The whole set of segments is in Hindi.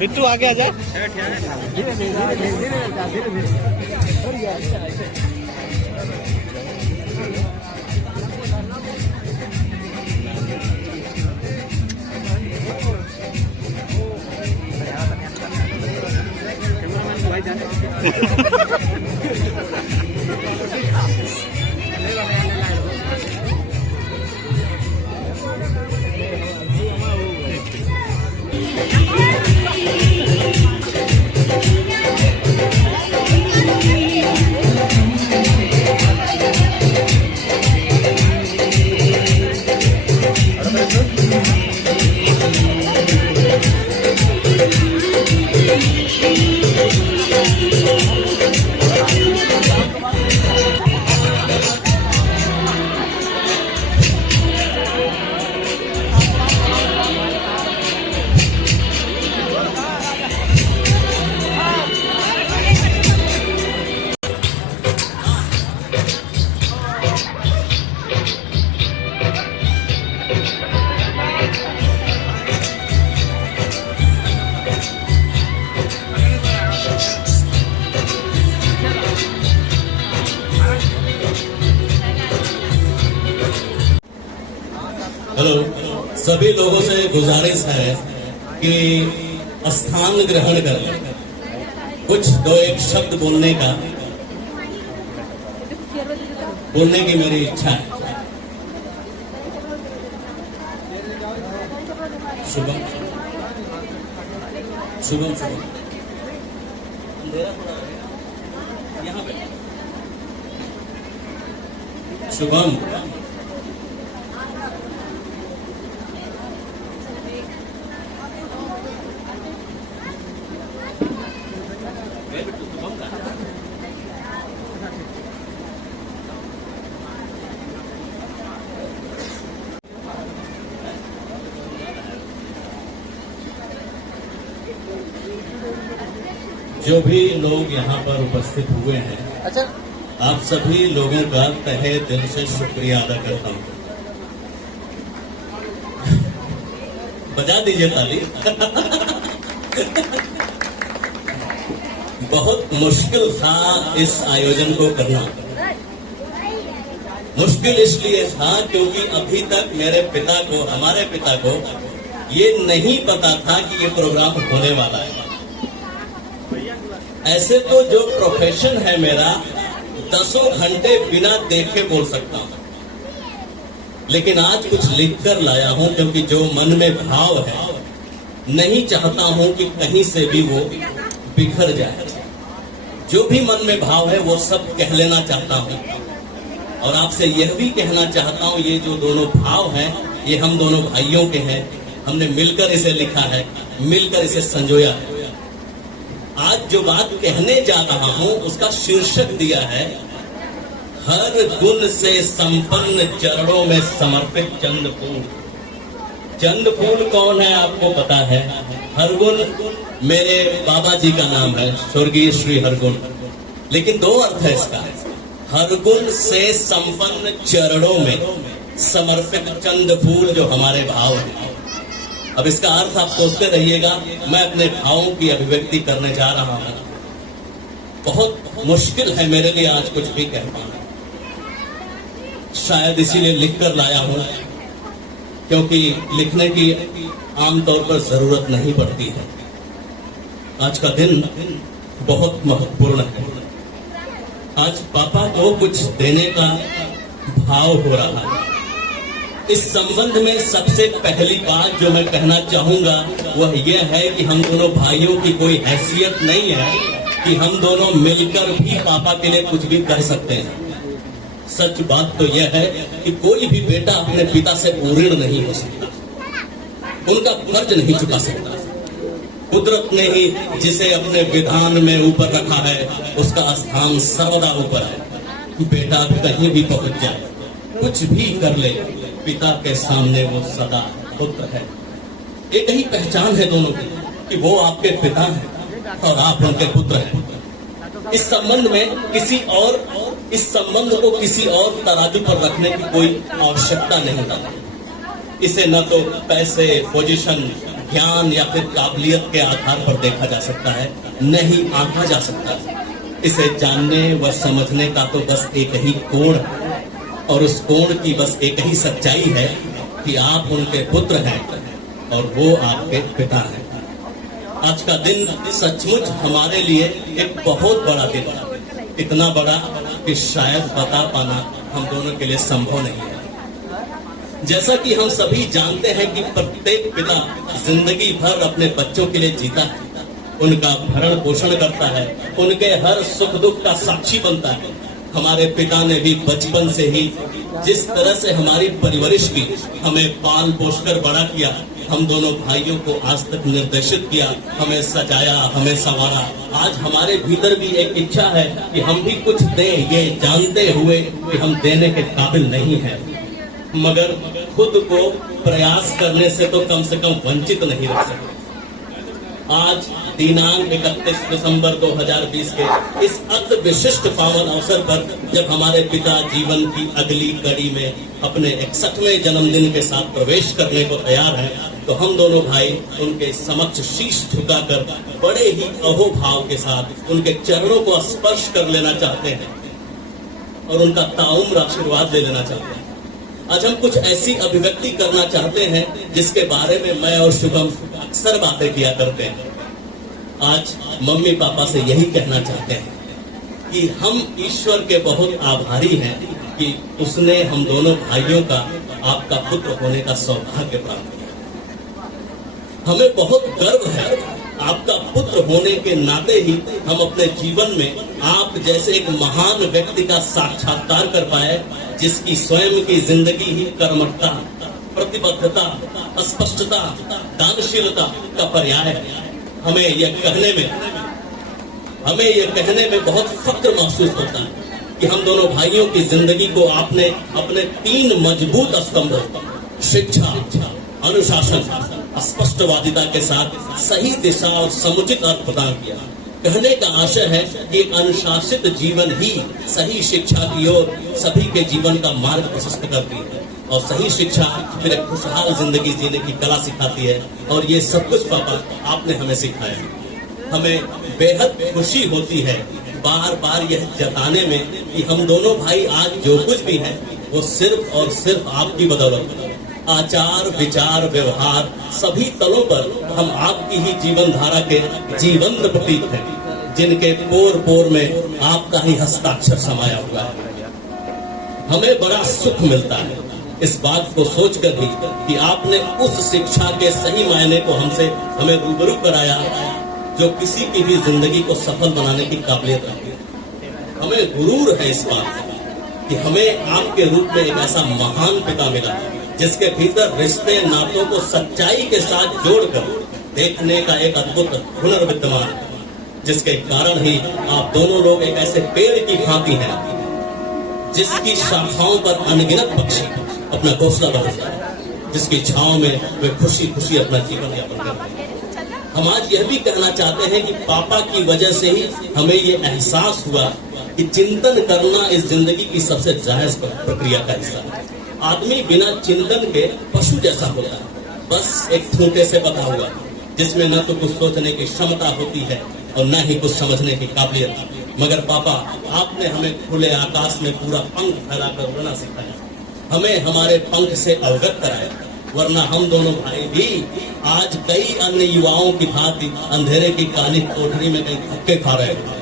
बिट्टू आगे आ जा। हेलो, सभी लोगों से गुजारिश है कि स्थान ग्रहण कर लें। कुछ दो एक शब्द बोलने की मेरी इच्छा है। शुभम शुभम शुभम यहाँ पे शुभम जो भी लोग यहाँ पर उपस्थित हुए हैं, अच्छा, आप सभी लोगों का तहे दिल से शुक्रिया अदा करता हूँ। बजा दीजिए ताली। बहुत मुश्किल था इस आयोजन को करना। मुश्किल इसलिए था क्योंकि अभी तक मेरे पिता को, हमारे पिता को ये नहीं पता था कि ये प्रोग्राम होने वाला है। ऐसे तो जो प्रोफेशन है मेरा, 10 घंटे बिना देखे बोल सकता हूं, लेकिन आज कुछ लिख कर लाया हूं क्योंकि जो मन में भाव है नहीं चाहता हूं कि कहीं से भी वो बिखर जाए। जो भी मन में भाव है वो सब कह लेना चाहता हूं और आपसे यह भी कहना चाहता हूं, ये जो दोनों भाव हैं ये हम दोनों भाइयों के हैं। हमने मिलकर इसे लिखा है, मिलकर इसे संजोया है। आज जो बात कहने जा रहा हूं उसका शीर्षक दिया है, हर गुण से संपन्न चरणों में समर्पित चंद फूल। चंद फूल कौन है आपको पता है? हरगुण मेरे बाबा जी का नाम है, स्वर्गीय श्री हरगुण। लेकिन दो अर्थ है इसका। हरगुण से संपन्न चरणों में समर्पित चंद फूल जो हमारे भाव हैं। अब इसका अर्थ आप सोचते रहिएगा, मैं अपने भावों की अभिव्यक्ति करने जा रहा हूं। बहुत मुश्किल है मेरे लिए आज कुछ भी कह पाना, शायद इसीलिए लिख कर लाया हूं क्योंकि लिखने की आमतौर पर जरूरत नहीं पड़ती है। आज का दिन बहुत महत्वपूर्ण है। आज पापा को कुछ देने का भाव हो रहा है। इस संबंध में सबसे पहली बात जो मैं कहना चाहूंगा वह यह है कि हम दोनों भाइयों की कोई हैसियत नहीं है कि हम दोनों मिलकर भी पापा के लिए कुछ भी कर सकते हैं। सच बात तो यह है कि कोई भी बेटा अपने पिता से ऋण नहीं हो सकता, उनका कर्ज नहीं चुका सकता। कुदरत ने ही जिसे अपने विधान में ऊपर रखा है, उसका स्थान सर्वदा ऊपर है। बेटा कहीं भी पहुंच जाए, कुछ भी कर ले, पिता के सामने वो सदा पुत्र है। एक ही पहचान है दोनों की कि वो आपके पिता हैं और आप उनके पुत्र हैं। इस संबंध को किसी और तराजू पर रखने की कोई आवश्यकता नहीं है। इसे न तो पैसे, पोजीशन, ज्ञान या फिर काबिलियत के आधार पर देखा जा सकता है, न ही आंका जा सकता है। इसे जानने व समझने का तो बस एक ही कोण है, और उस कोण की बस एक ही सच्चाई है कि आप उनके पुत्र हैं और वो आपके पिता हैं। आज का दिन सचमुच हमारे लिए एक बहुत बड़ा दिन है, इतना बड़ा कि शायद बता पाना हम दोनों के लिए संभव नहीं है। जैसा कि हम सभी जानते हैं कि प्रत्येक पिता जिंदगी भर अपने बच्चों के लिए जीता है, उनका भरण पोषण करता है, उनके हर सुख दुख का साक्षी बनता है। हमारे पिता ने भी बचपन से ही जिस तरह से हमारी परवरिश की, हमें पाल पोष कर बड़ा किया, हम दोनों भाइयों को आज तक निर्देशित किया, हमें सजाया, हमें संवारा। आज हमारे भीतर भी एक इच्छा है कि हम भी कुछ दें, ये जानते हुए कि हम देने के काबिल नहीं हैं, मगर खुद को प्रयास करने से तो कम वंचित नहीं रह सकते। आज दिनांक 31 दिसंबर 2020 के इस अति विशिष्ट पावन अवसर पर जब हमारे पिता जीवन की अगली कड़ी में अपने 61वें जन्मदिन के साथ प्रवेश करने को तैयार हैं, तो हम दोनों भाई उनके समक्ष शीश झुकाकर बड़े ही अहोभाव के साथ उनके चरणों को स्पर्श कर लेना चाहते हैं और उनका ताउम्र आशीर्वाद ले लेना चाहते हैं। आज हम कुछ ऐसी अभिव्यक्ति करना चाहते हैं जिसके बारे में मैं और शुभम अक्सर बातें किया करते हैं। आज मम्मी पापा से यही कहना चाहते हैं कि हम ईश्वर के बहुत आभारी हैं कि उसने हम दोनों भाइयों का आपका पुत्र होने का सौभाग्य प्राप्त किया। हमें बहुत गर्व है, आपका पुत्र होने के नाते ही हम अपने जीवन में आप जैसे एक महान व्यक्ति का साक्षात्कार कर पाए, जिसकी स्वयं की जिंदगी ही कर्मठता, प्रतिबद्धता, स्पष्टता, दानशीलता का पर्याय है। हमें यह कहने में बहुत फक्र महसूस होता है कि हम दोनों भाइयों की जिंदगी को आपने अपने 3 मजबूत स्तंभों, शिक्षा, अनुशासन, स्पष्टवादिता के साथ सही दिशा और समुचित अर्थ प्रदान किया। कहने का आशय है कि एक अनुशासित जीवन ही सही शिक्षा की ओर सभी के जीवन का मार्ग प्रशस्त करती है, और सही शिक्षा फिर एक खुशहाल जिंदगी जीने की कला सिखाती है। और ये सब कुछ पापा आपने हमें सिखाया। हमें बेहद खुशी होती है बार बार यह जताने में कि हम दोनों भाई आज जो कुछ भी हैं वो सिर्फ और सिर्फ आपकी बदौलत है। आचार, विचार, व्यवहार सभी तलों पर हम आपकी ही जीवन धारा के जीवंत प्रतीक हैं, जिनके पोर पोर में आपका ही हस्ताक्षर समाया हुआ है। हमें बड़ा सुख मिलता है इस बात को सोचकर भी कि आपने उस शिक्षा के सही मायने को हमें रूबरू कराया जो किसी की भी जिंदगी को सफल बनाने की काबिलियत रखती है। हमें गुरूर है इस बात का कि हमें आपके रूप में एक ऐसा महान पिता मिला जिसके भीतर रिश्ते नातों को सच्चाई के साथ जोड़कर देखने का एक अद्भुत हुनर विद्यमान है, जिसके कारण ही आप दोनों लोग एक ऐसे पेड़ की भांति हैं जिसकी शाखाओं पर अनगिनत पक्षी अपना घोंसला बनाते हैं, जिसकी छांव में वे खुशी खुशी अपना जीवन यापन करते हैं। हम आज यह भी कहना चाहते हैं कि पापा की वजह से ही हमें ये एहसास हुआ कि चिंतन करना इस जिंदगी की सबसे जायज प्रक्रिया का हिस्सा है। आदमी बिना चिंतन के पशु जैसा होता है, बस एक खूंटे से बंधा हुआ, जिसमें न तो कुछ सोचने की क्षमता होती है और न ही कुछ समझने की काबिलियत। मगर पापा, आपने हमें खुले आकाश में पूरा पंख फैलाकर उड़ना सिखाया, हमें हमारे पंख से अवगत कराया, वरना हम दोनों भाई भी आज कई अन्य युवाओं की भांति अंधेरे की काली कोठरी में कहीं धक्के खा रहे होते।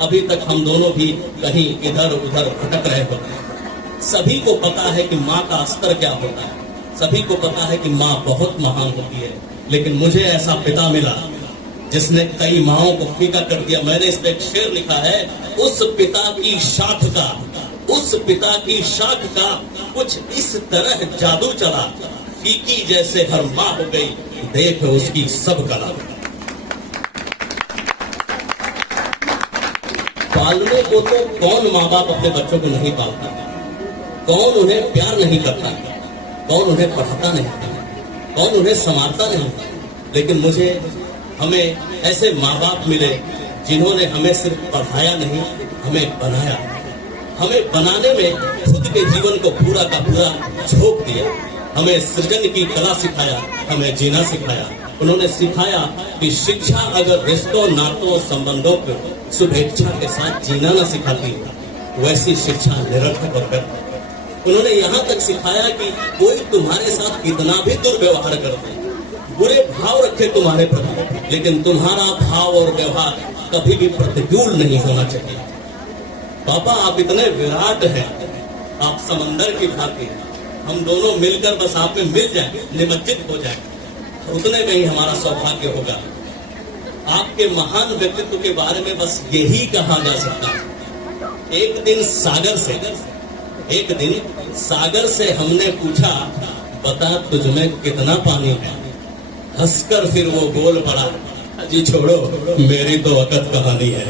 अभी तक हम दोनों भी कहीं इधर उधर भटक रहे होते हैं। सभी को पता है कि माँ का स्तर क्या होता है, सभी को पता है कि माँ बहुत महान होती है, लेकिन मुझे ऐसा पिता मिला जिसने कई माओं को फीका कर दिया। मैंने इस पे एक शेर लिखा है, उस पिता की शाख का, उस पिता की शाख का कुछ इस तरह जादू चला, फीकी जैसे हर माँ हो गई, देख उसकी सब कला। पालने को तो कौन माँ बाप अपने बच्चों को नहीं पालता, कौन उन्हें प्यार नहीं करता, कौन उन्हें पढ़ाता नहीं, कौन उन्हें संवारता नहीं। लेकिन हमें ऐसे माँ बाप मिले जिन्होंने हमें सिर्फ पढ़ाया नहीं, हमें बनाया। हमें बनाने में खुद के जीवन को पूरा का पूरा झोंक दिया। हमें सृजन की कला सिखाया, हमें जीना सिखाया। उन्होंने सिखाया कि शिक्षा अगर रिश्तों, नातों, संबंधों को शुभेच्छा के साथ जीना न सिखाती, वैसी शिक्षा निरर्थक और व्यर्थ। उन्होंने यहाँ तक सिखाया कि कोई तुम्हारे साथ कितना भी दुर्व्यवहार कर दे, बुरे भाव रखे तुम्हारे प्रति, लेकिन तुम्हारा भाव और व्यवहार कभी भी प्रतिकूल नहीं होना चाहिए। पापा आप इतने विराट हैं, आप समंदर की भांति, हम दोनों मिलकर बस आप में मिल जाए, निमज्जित हो जाए, उतने में ही हमारा सौभाग्य होगा। आपके महान व्यक्तित्व के बारे में बस यही कहा जा सकता है। एक दिन सागर से हमने पूछा, बता तुझमें कितना पानी है। हंसकर फिर वो बोल पड़ा, जी छोड़ो मेरी तो वक़्त कहानी है।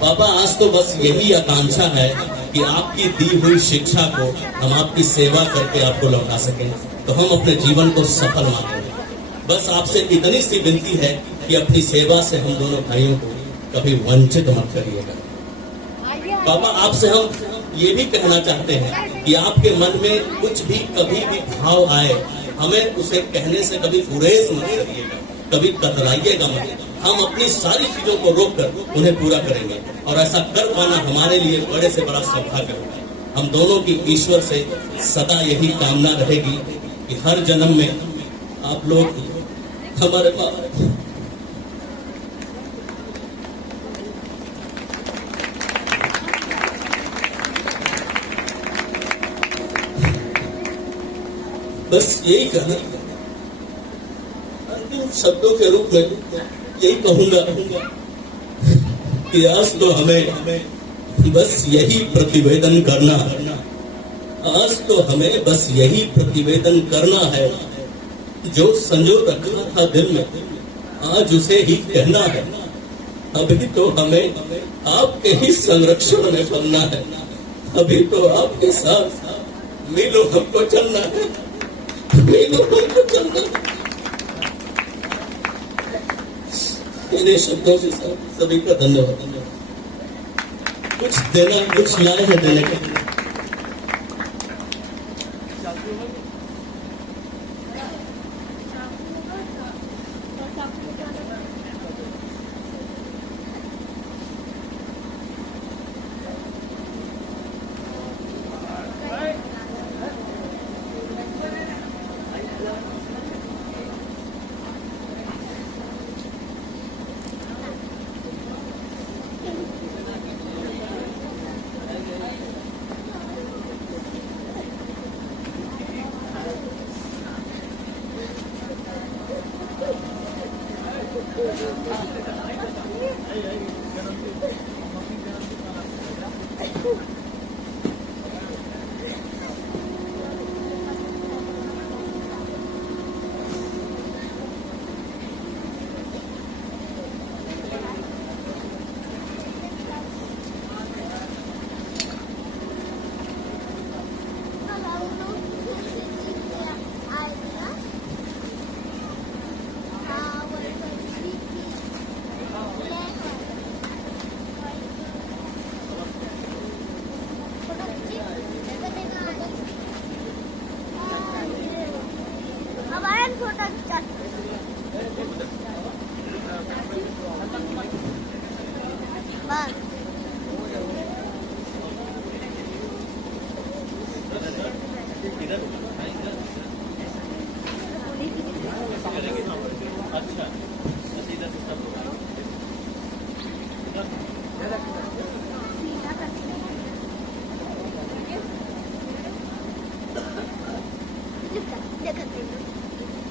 पापा आज तो बस यही आकांक्षा है कि आपकी दी हुई शिक्षा को हम आपकी सेवा करके आपको लौटा सकें, तो हम अपने जीवन को सफल मानेंगे। बस आपसे इतनी सी विनती है कि अपनी सेवा से हम दोनों भाइयों को कभी वंचित मत करिएगा। पापा आपसे हम ये भी कहना चाहते हैं कि आपके मन में कुछ भी कभी भी भाव आए, हमें उसे कहने से कभी गुरेज मत करिएगा, कभी कतराइएगा मत। हम अपनी सारी चीजों को रोक कर उन्हें पूरा करेंगे, और ऐसा कर पाना हमारे लिए बड़े से बड़ा सौभाग्य होगा। हम दोनों की ईश्वर से सदा यही कामना रहेगी कि हर जन्म में आप लोग हमारे पास बस यही कहना, अंतिम शब्दों के रूप में यही कहूंगा कि आज तो हमें बस यही प्रतिवेदन करना, आज तो हमें बस यही प्रतिवेदन करना है, जो संजो रखा था दिल में आज उसे ही कहना है। अभी तो हमें आपके ही संरक्षण में बनना है, अभी तो आपके साथ मिलो हमको चलना है, मिलो हमको चलना है। इन्हीं शब्दों के साथ सभी का धन्यवाद। कुछ देना, कुछ लाए हैं देने के।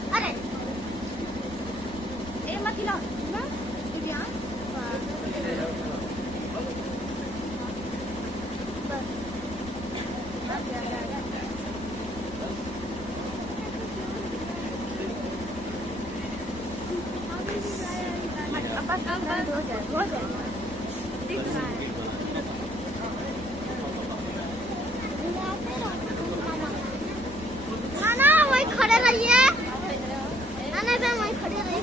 अरे नाना वही खड़े रहिए, नाना बहन वही खड़े रहिए।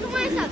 तुम्हारे साथ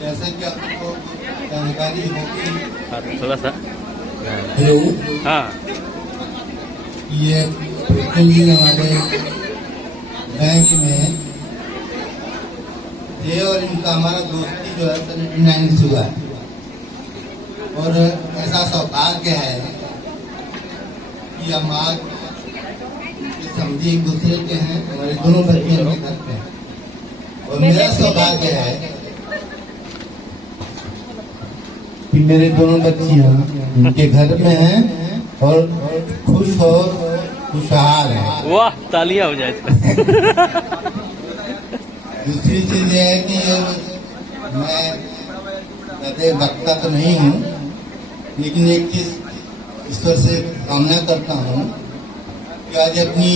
जैसे कि आपको जानकारी होगी, थोड़ा सा हेलो, हाँ ये जी हमारे बैंक में थे और इनका हमारा दोस्ती जो है 79 से हुआ है। और ऐसा सौभाग्य है कि हम आज समझी एक दूसरे के हैं, हमारे दोनों बच्चे उनके घर पे हैं। और मेरा सौभाग्य है कि मेरे दोनों बच्चियां उनके घर में हैं और खुश और खुशहाल है। वाह, तालियां हो जाए। दूसरी चीज ये है कि मैं ज्यादा वक्ता तो नहीं हूँ, लेकिन एक चीज ईश्वर से कामना करता हूँ कि आज अपनी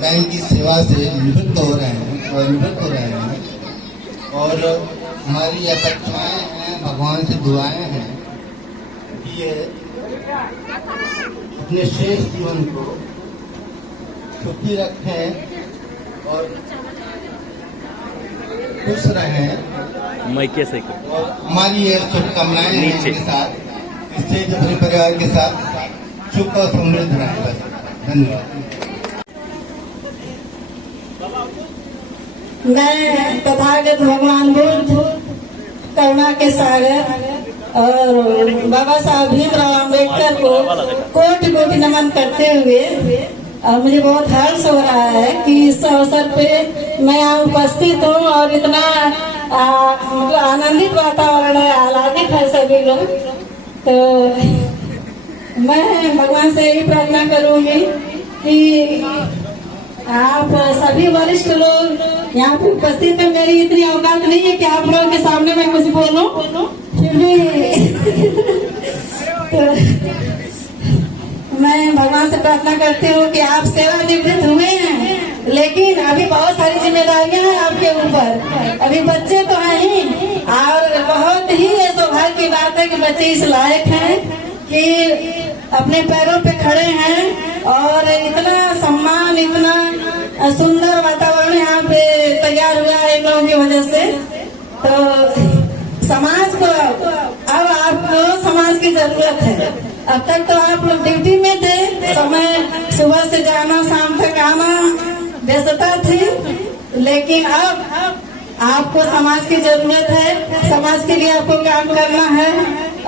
बैंक की सेवा से निवृत्त हो रहे हैं और हमारी अपेक्षाएं हैं, भगवान से दुआएं हैं कि ये अपने शेष जीवन को सुखी रखें और खुश रहें। मैं कैसे और हमारी ये शुभकामनाएं हैं नीचे। के साथ, इससे अपने परिवार के साथ सुख और समृद्ध रहें। बस धन्यवाद। मैं तथागत भगवान बुद्ध, करुणा के सागर और बाबा साहब भीमराव अम्बेडकर को कोटि कोटि नमन करते हुए मुझे बहुत हर्ष हो रहा है कि इस अवसर पे मैं यहाँ उपस्थित हूँ और इतना आनंदित वातावरण है, आह्लादित है सभी लोग। तो मैं भगवान से यही प्रार्थना करूंगी कि आप सभी वरिष्ठ लोग यहाँ पे उपस्थित है। मेरी इतनी औकात नहीं है कि आप लोगों के सामने मैं कुछ बोलूं, फिर भी तो मैं भगवान से प्रार्थना करती हूँ कि आप सेवानिवृत्त हुए हैं, लेकिन अभी बहुत सारी जिम्मेदारियां हैं आपके ऊपर। अभी बच्चे तो हैं ही, और बहुत ही सौभाग्य की बात है कि बच्चे इस लायक हैं कि अपने पैरों पे खड़े हैं और इतना सम्मान, इतना सुंदर वातावरण यहाँ पे तैयार हुआ है इन लोगों की वजह से। तो समाज को अब आपको समाज की जरूरत है। अब तक तो आप लोग ड्यूटी में थे, समय सुबह से जाना शाम तक आना व्यस्तता थी, लेकिन अब आपको समाज की जरूरत है। समाज के लिए आपको काम करना है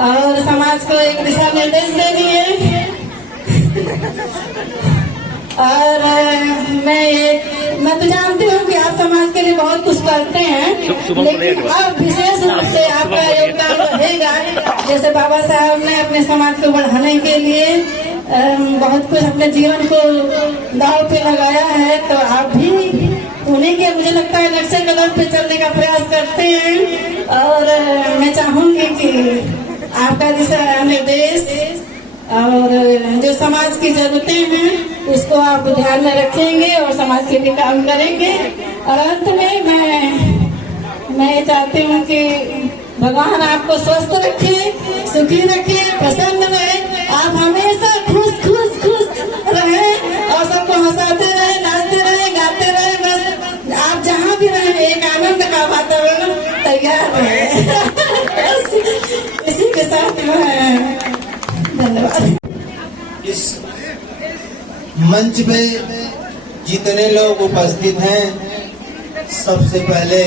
और समाज को एक दिशा निर्देश देनी है। और मैं तो जानती हूँ कि आप समाज के लिए बहुत कुछ करते हैं, लेकिन अब विशेष रूप से आपका योगदान रहेगा। जैसे बाबा साहब ने अपने समाज को बढ़ाने के लिए बहुत कुछ अपने जीवन को दांव पे लगाया है, तो आप भी उन्हीं के मुझे लगता है नक्शे कदम पे चलने का प्रयास करते हैं। और मैं चाहूंगी कि आपका दिशा निर्देश और जो समाज की जरूरतें हैं उसको आप ध्यान में रखेंगे और समाज के लिए काम करेंगे। और अंत में मैं ये चाहती हूँ कि भगवान आपको स्वस्थ रखे, सुखी रखे, प्रसन्न रहे, आप हमेशा खुश खुश खुश रहे और सबको हंसाते रहे, नाचते रहे, गाते रहे। बस आप जहाँ भी रहे एक आनंद का वातावरण तैयार है। इसी के साथ मैं धन्यवाद। इस मंच पे जितने लोग उपस्थित हैं, सबसे पहले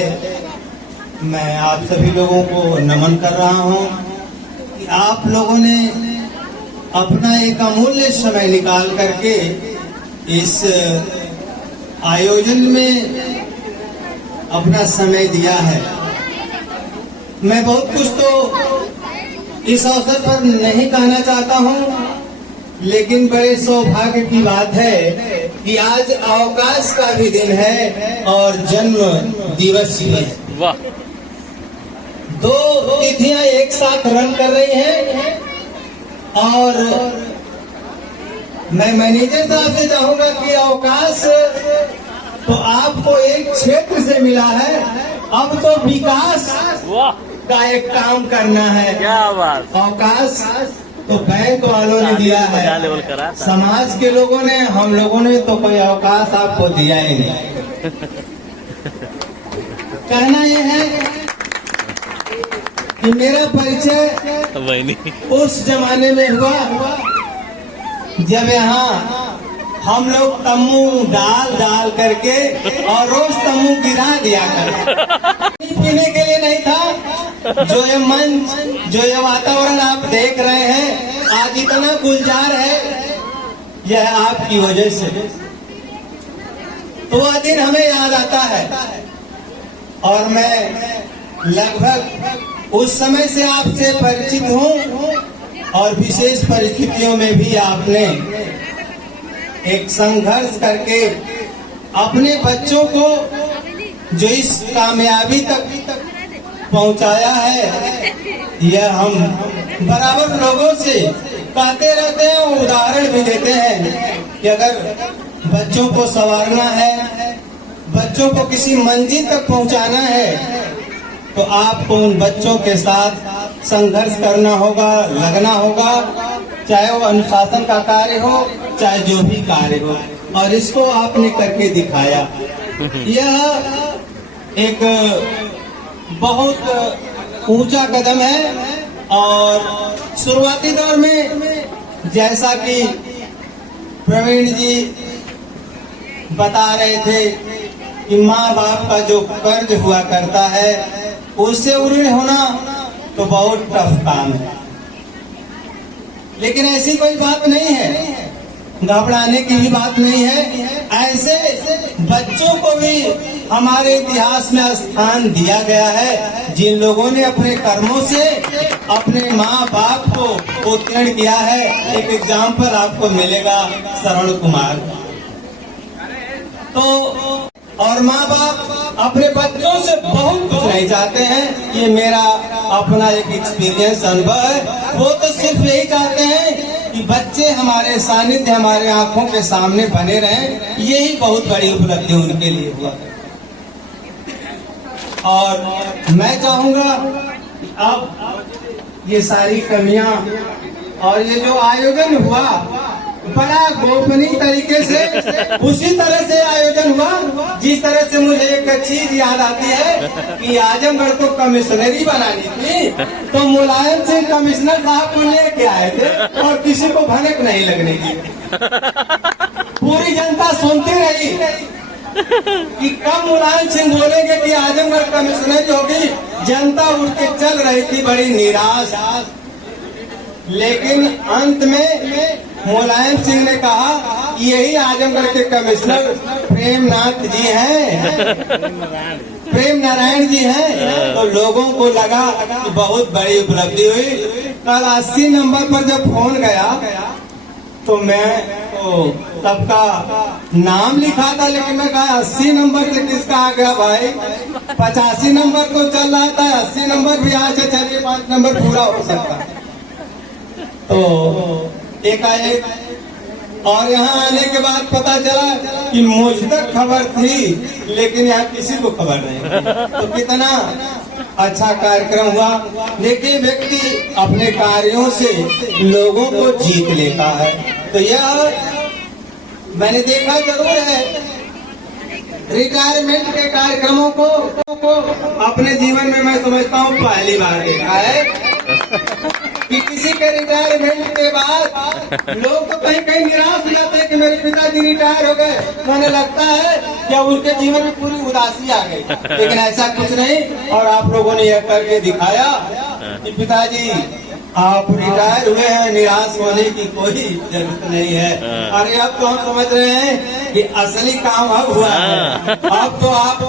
मैं आप सभी लोगों को नमन कर रहा हूं कि आप लोगों ने अपना एक अमूल्य समय निकाल करके इस आयोजन में अपना समय दिया है। मैं बहुत कुछ तो इस अवसर पर नहीं कहना चाहता हूं, लेकिन बड़े सौभाग्य की बात है कि आज अवकाश का भी दिन है और जन्म दिवस भी। वाह! दो तिथियां एक साथ रन कर रही हैं और मैं मैनेजर साहब से चाहूंगा कि अवकाश तो आपको एक क्षेत्र से मिला है, अब तो विकास का एक काम करना है। क्या बात! अवकाश तो बैंक वालों ने दिया है, समाज के लोगों ने, हम लोगों ने तो कोई अवकाश आपको दिया ही नहीं। कहना यह है कि मेरा परिचय उस जमाने में हुआ जब यहाँ हम लोग तम्बू डाल करके और रोज तम्बू गिरा दिया कर। पीने के लिए नहीं था। जो ये मंच, जो ये वातावरण आप देख रहे हैं आज इतना गुलजार है, यह आपकी वजह से। तो वह दिन हमें याद आता है और मैं लगभग उस समय से आपसे परिचित हूँ और विशेष परिस्थितियों में भी आपने एक संघर्ष करके अपने बच्चों को जो इस कामयाबी तक पहुंचाया है, यह हम बराबर लोगों से कहते रहते हैं और उदाहरण भी देते हैं कि अगर बच्चों को संवारना है, बच्चों को किसी मंजिल तक पहुंचाना है, तो आपको उन बच्चों के साथ संघर्ष करना होगा, लगना होगा, चाहे वो अनुशासन का कार्य हो, चाहे जो भी कार्य हो। और इसको आपने करके दिखाया। यह एक बहुत ऊंचा कदम है और शुरुआती दौर में जैसा कि प्रवीण जी बता रहे थे कि माँ बाप का जो कर्ज हुआ करता है उससे ऋण होना तो बहुत टफ काम है, लेकिन ऐसी कोई बात नहीं है, घबराने की भी बात नहीं है। ऐसे बच्चों को भी हमारे इतिहास में स्थान दिया गया है जिन लोगों ने अपने कर्मों से अपने माँ बाप को उत्तीर्ण किया है। एक एग्जाम्पल आपको मिलेगा श्रवण कुमार। तो और माँ बाप अपने बच्चों से बहुत कुछ नहीं चाहते हैं, ये मेरा अपना एक एक्सपीरियंस अनुभव है। वो तो सिर्फ यही चाहते हैं कि बच्चे हमारे सानिध्य, हमारे आंखों के सामने बने रहें, यही बहुत बड़ी उपलब्धि उनके लिए हुआ। और मैं चाहूंगा अब ये सारी कमियां और ये जो आयोजन हुआ बड़ा गोपनीय तरीके से उसी तरह से आयोजन हुआ जिस तरह से मुझे एक चीज याद आती है कि आजमगढ़ को कमिश्नरी बनानी थी तो मुलायम सिंह कमिश्नर साहब को लेके आए थे और किसी को भनक नहीं लगने दी। पूरी जनता सुनती रही कि कब मुलायम सिंह बोलेंगे कि आजमगढ़ कमिश्नरी होगी। जनता उठ के चल रही थी बड़ी निराश, लेकिन अंत में मुलायम सिंह ने कहा यही आजमगढ़ के कमिश्नर प्रेमनाथ जी हैं, प्रेम नारायण जी हैं। तो लोगों को लगा कि बहुत बड़ी उपलब्धि हुई। कल 80 नंबर पर जब फोन गया तो मैं तो सबका नाम लिखा था, लेकिन मैं कहा 80 नंबर से किसका आ गया भाई, 85 नंबर तो चल रहा था, 80 नंबर भी आज से चलिए 5 नंबर पूरा हो सकता। तो एकाएक और यहाँ आने के बाद पता चला कि मुझ तक खबर थी लेकिन यहाँ किसी को खबर नहीं। तो कितना अच्छा कार्यक्रम हुआ। देखिए, व्यक्ति अपने कार्यों से लोगों को जीत लेता है। तो यह मैंने देखा जरूर है, रिटायरमेंट के कार्यक्रमों को अपने जीवन में मैं समझता हूँ पहली बार देखा है कि किसी के रिटायरमेंट के बाद लोग तो कहीं कहीं निराश हो जाते हैं कि मेरे पिताजी रिटायर हो गए, मैंने लगता है कि उनके जीवन में पूरी उदासी आ गई, लेकिन ऐसा कुछ नहीं। और आप लोगों ने यह करके दिखाया कि पिताजी आप रिटायर हुए हैं, निराश होने की कोई जरूरत नहीं है। अरे अब तो हम समझ रहे हैं कि असली काम अब हुआ है। अब तो आप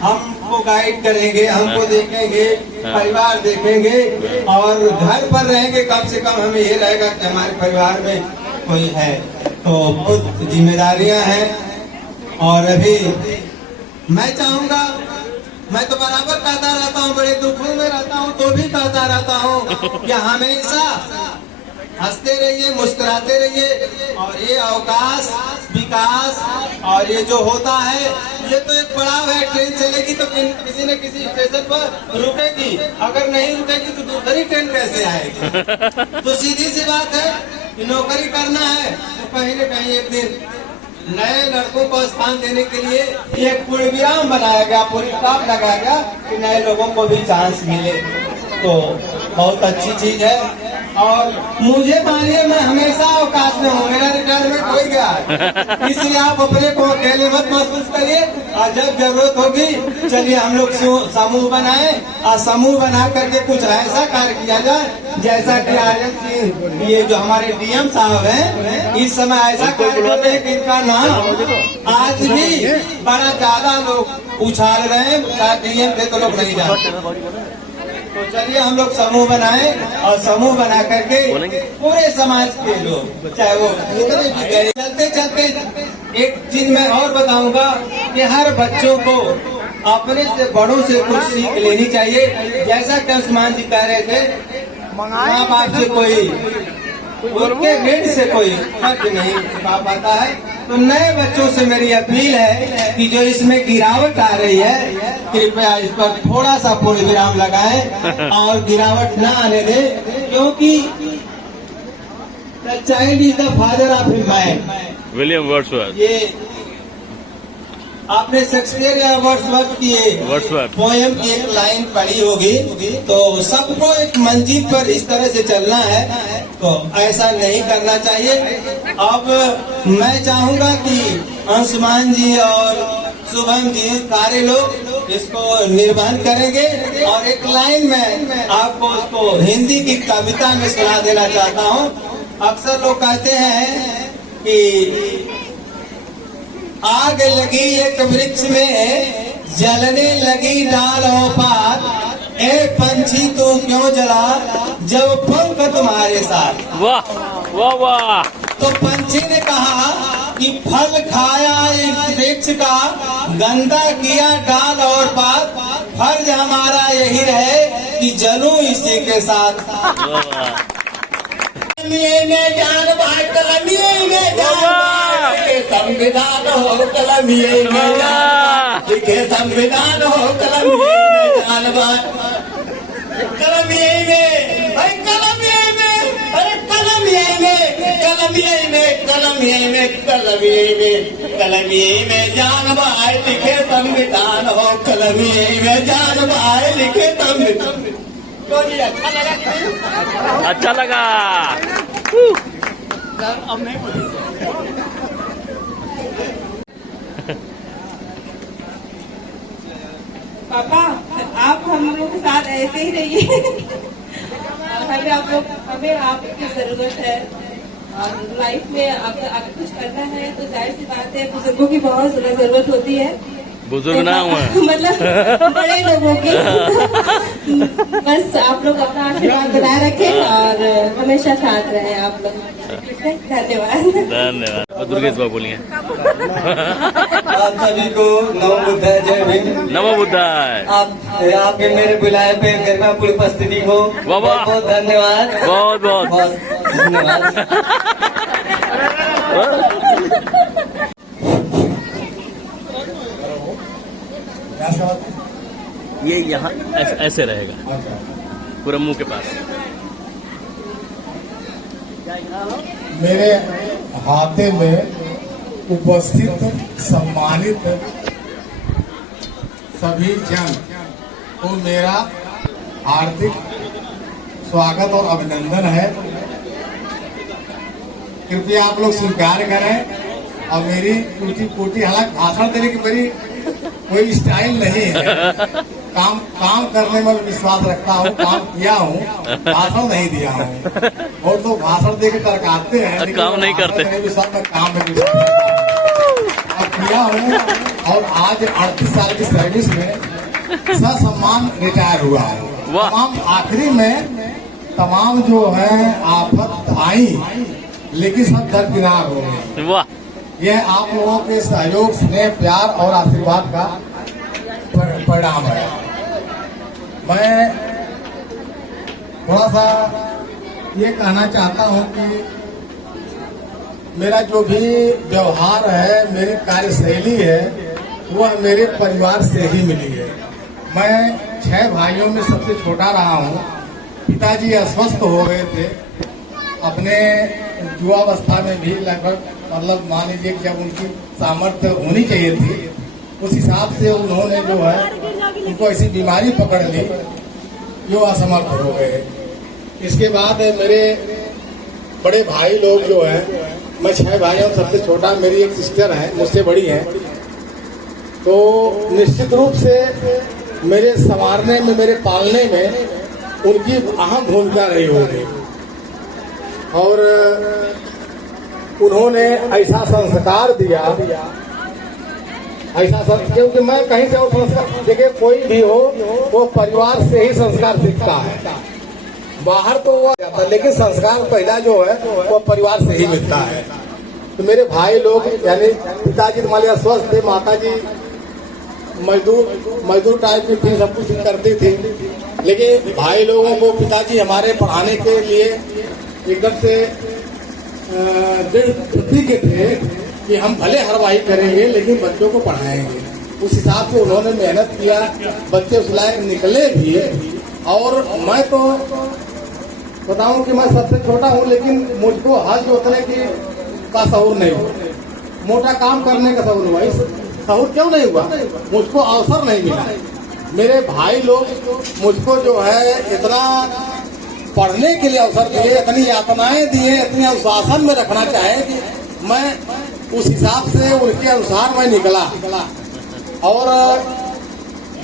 हमको गाइड करेंगे, हमको देखेंगे, परिवार देखेंगे और घर पर रहेंगे। कम से कम हमें ये रहेगा कि हमारे परिवार में कोई है। तो बहुत जिम्मेदारियां हैं। और अभी मैं चाहूंगा, मैं तो बराबर कहता रहता हूँ, बड़े दुखों में रहता हूँ तो भी कहता रहता हूँ कि हमेशा हंसते रहिए, मुस्कुराते रहिए। और ये अवकाश, विकास और ये जो होता है, ये तो एक पड़ाव है। ट्रेन चलेगी तो किसी न किसी स्टेशन पर रुकेगी, अगर नहीं रुकेगी तो दूसरी ट्रेन कैसे आएगी। तो सीधी सी बात है कि नौकरी करना है तो कहीं न कहीं एक दिन नए लड़कों को स्थान देने के लिए एक पूर्णविराम बनाया गया, पूरी स्टाफ लगाया गया कि नए लोगों को भी चांस मिले। तो बहुत अच्छी चीज है। और मुझे मानिए, मैं हमेशा अवकाश में हूँ, मेरा रिटायरमेंट हो गया है, इसलिए आप अपने को अकेले मत महसूस करिए। और जब जरूरत होगी चलिए हम लोग समूह बनाए और समूह बना करके कुछ ऐसा कार्य किया जाए जैसा कि आर्यन सिंह, ये जो हमारे डीएम साहब हैं, इस समय ऐसा कार्य कर रहे हैं कि इनका नाम आज भी बड़ा ज्यादा लोग उछाल रहे हैं। डीएम थे तो लोग नहीं जानते। तो चलिए हम लोग समूह बनाए और समूह बना करके पूरे समाज के लोग, चाहे वो जितने भी गए, चलते चलते एक चीज मैं और बताऊंगा कि हर बच्चों को अपने से बड़ों से कुछ सीख लेनी चाहिए। जैसा कि उस्मान जी कह रहे थे, माँ बाप से कोई, उनके ऋण से कोई फर्क नहीं पा पाता है। तो नए बच्चों से मेरी अपील है कि जो इसमें गिरावट आ रही है, कृपया इस पर थोड़ा सा पूर्ण विराम लगाएं और गिरावट न आने दें, क्योंकि the child is the father of a man. William Wordsworth. ये आपने शेक्सपियर या वर्ड्सवर्थ की पोएम की एक लाइन पढ़ी होगी। तो सबको एक मंजिल पर इस तरह से चलना है, तो ऐसा नहीं करना चाहिए। अब मैं चाहूंगा कि अंशुमान जी और शुभम जी सारे लोग इसको निर्माण करेंगे और एक लाइन में आपको उसको हिंदी की कविता में सुना देना चाहता हूँ। अक्सर लोग कहते हैं कि आग लगी एक वृक्ष में, जलने लगी डाल और पात, ए पंछी तू क्यों जला जब पंख तुम्हारे साथ। वाह वाह वाह। तो पंछी ने कहा कि फल खाया इस वृक्ष का, गंदा किया डाल और पात, फर्ज हमारा यही रहे कि जलूं इसी के साथ। कलमिये में जान बात, कलमिये में जान, संविधान हो कलमिये में जान, लिखे संविधान हो कलमिये में जान बात। कलमिये में, अरे कलमिये में, अरे कलमिये में, कलमिये में कलमिए में जान भाई लिखे संविधान हो, कलमिए में जान भाई लिखे संविधान। तो ये अच्छा लगा कि नहीं? अच्छा लगा। अब नहीं बोली। पापा आप हम लोग के साथ ऐसे ही रहिए। हमें आपकी जरूरत है और लाइफ में अगर कुछ करना है तो जाहिर सी बात है बुजुर्गों की बहुत ज्यादा जरूरत होती है। बुजुर्ग ना हुआ मतलब बड़े लोगों की। बस आप लोग अपना आशीर्वाद बनाए रखें और हमेशा साथ रहे आप लोग। धन्यवाद। धन्यवाद। दुर्गेश बाबू बोलिए। आप सभी को नमो बुद्धाय, जय भीम। नमो बुद्धाय। आपके मेरे बुलाए पे गरिमापूर्ण उपस्थिति हो, वाह वाह। बहुत धन्यवाद। बहुत धन्यवाद। ये यहाँ ऐसे रहेगा पूरा मुंह के पास। मेरे हाथे में उपस्थित सम्मानित सभी जन को मेरा हार्दिक स्वागत और अभिनंदन है। कृपया आप लोग स्वीकार करें और मेरी टूटी फूटी, हालांकि भाषण देने की मेरी कोई स्टाइल नहीं है। काम करने में विश्वास रखता हूँ, काम किया हूँ, भाषण नहीं दिया हूँ। और तो भाषण दे के तरकाते हैं, काम नहीं करते। विश्वास में काम में विश्वास अब किया हूँ। और आज 38 साल की सर्विस में ससम्मान रिटायर हुआ हूँ। तमाम आखिरी में तमाम जो है आफत आई, लेकिन सब दरकिनार हो गए। वाह। यह आप लोगों के सहयोग, स्नेह, प्यार और आशीर्वाद का परिणाम है। मैं थोड़ा सा ये कहना चाहता हूँ कि मेरा जो भी व्यवहार है, मेरी कार्यशैली है, वह मेरे परिवार से ही मिली है। मैं 6 भाइयों में सबसे छोटा रहा हूँ। पिताजी अस्वस्थ हो गए थे अपने युवावस्था में भी, लगभग मतलब मान लीजिए जब उनकी सामर्थ्य होनी चाहिए थी, उस हिसाब से उन्होंने जो है उनको ऐसी बीमारी पकड़ ली जो असमर्थ हो गए। इसके बाद मेरे बड़े भाई लोग जो है, मैं 6 भाइयों सबसे छोटा, मेरी एक सिस्टर है मुझसे बड़ी है, तो निश्चित रूप से मेरे संवारने में, मेरे पालने में उनकी अहम भूमिका रही होगी। और उन्होंने ऐसा संस्कार दिया, क्योंकि मैं कहीं से और संस्कार, देखिए कोई भी हो वो परिवार से ही संस्कार सीखता है। बाहर तो वो जाता है, लेकिन संस्कार पहला जो है वो परिवार से ही मिलता है। तो मेरे भाई लोग, यानी पिताजी तो मालिया स्वस्थ थे, माताजी मजदूर टाइप की थी, सब कुछ करती थी, लेकिन भाई लोगों को पिताजी हमारे पढ़ाने के लिए एकदम से दृढ़ प्रतिज्ञ थे कि हम भले हरवाही करेंगे लेकिन बच्चों को पढ़ाएंगे। उस हिसाब से उन्होंने मेहनत किया, बच्चे उस लायक निकले भी। और मैं तो बताऊं कि मैं सबसे छोटा हूं, लेकिन मुझको हल जोतने की का शऊर नहीं हुआ, मोटा काम करने का शऊर हुआ। इस शऊर क्यों नहीं हुआ? मुझको अवसर नहीं मिला। मेरे भाई लोग मुझको जो है इतना पढ़ने के लिए अवसर दिए, इतनी यातनाएं दिए, इतनी अनुशासन में रखना चाहे कि मैं उस हिसाब से उनके अनुसार मैं निकला। और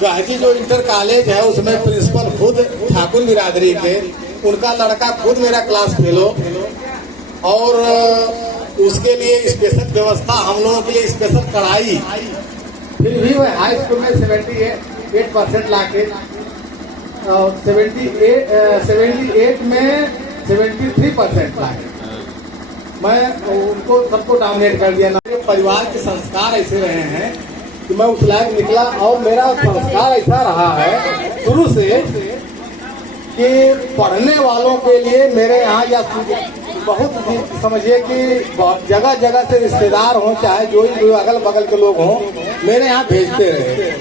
गाजी जो इंटर कॉलेज है उसमें प्रिंसिपल खुद ठाकुर बिरादरी के, उनका लड़का खुद मेरा क्लास फेलो, और उसके लिए स्पेशल व्यवस्था हम लोगों के लिए स्पेशल कढ़ाई। फिर भी मैं हाई स्कूल में 78% लाके 78 में 73% लाके मैं उनको सबको डोमिनेट कर दिया। मेरे परिवार के संस्कार ऐसे रहे हैं कि मैं उस लायक निकला। और मेरा संस्कार ऐसा रहा है शुरू से कि पढ़ने वालों के लिए मेरे यहाँ या बहुत समझिए कि जगह जगह से रिश्तेदार हों, चाहे जो अगल बगल के लोग हों, मेरे यहाँ भेजते रहे।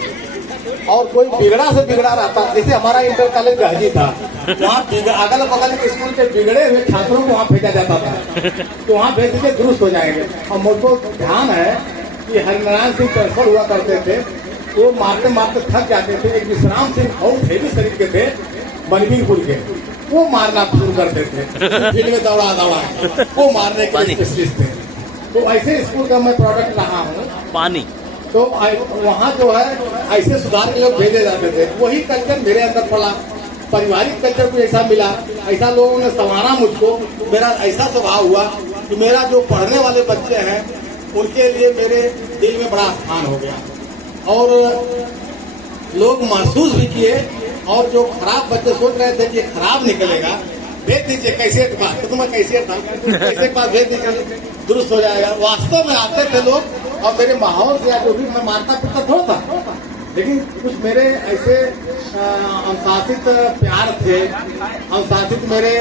और कोई बिगड़ा से बिगड़ा रहता, जैसे हमारा इंटर कॉलेज गाजी था, वहाँ अगल बगल के स्कूल के बिगड़े हुए छात्रों को वहाँ भेजा जाता था, तो वहाँ भेज के दुरुस्त हो जाएंगे। और मुझको ध्यान है कि हरिनारायण सिंह ट्रांसफर हुआ करते थे, वो मारते मारते थक जाते थे। एक विश्राम सिंह बहुत हेवी शरीर के थे, बनवीरपुर के, वो मारना शुरू करते थे फील्ड में दौड़ा वो मारने के स्पेशलिस्ट थे। तो ऐसे स्कूल का मैं प्रोडक्ट रहा हूँ। पानी तो वहाँ जो है ऐसे सुधार के लोग भेजे जाते थे। वही कल्चर मेरे अंदर पड़ा, पारिवारिक कल्चर को ऐसा मिला, ऐसा लोगों ने संवारा मुझको। मेरा ऐसा स्वभाव हुआ कि मेरा जो पढ़ने वाले बच्चे हैं उनके लिए मेरे दिल में बड़ा स्थान हो गया, और लोग महसूस भी किए। और जो खराब बच्चे सोच रहे थे कि ये खराब निकलेगा, भेज दीजिए कैसे के पास, तो तुम्हें कैसे था कैसे के पास भेज दीजिए, दुरुस्त हो जाएगा। वास्तव में आते थे लोग, और मेरे माहौल से जो भी मैं मारता पीटता थोड़ा था, लेकिन कुछ मेरे ऐसे अनुशासित प्यार थे, अनुशासित मेरे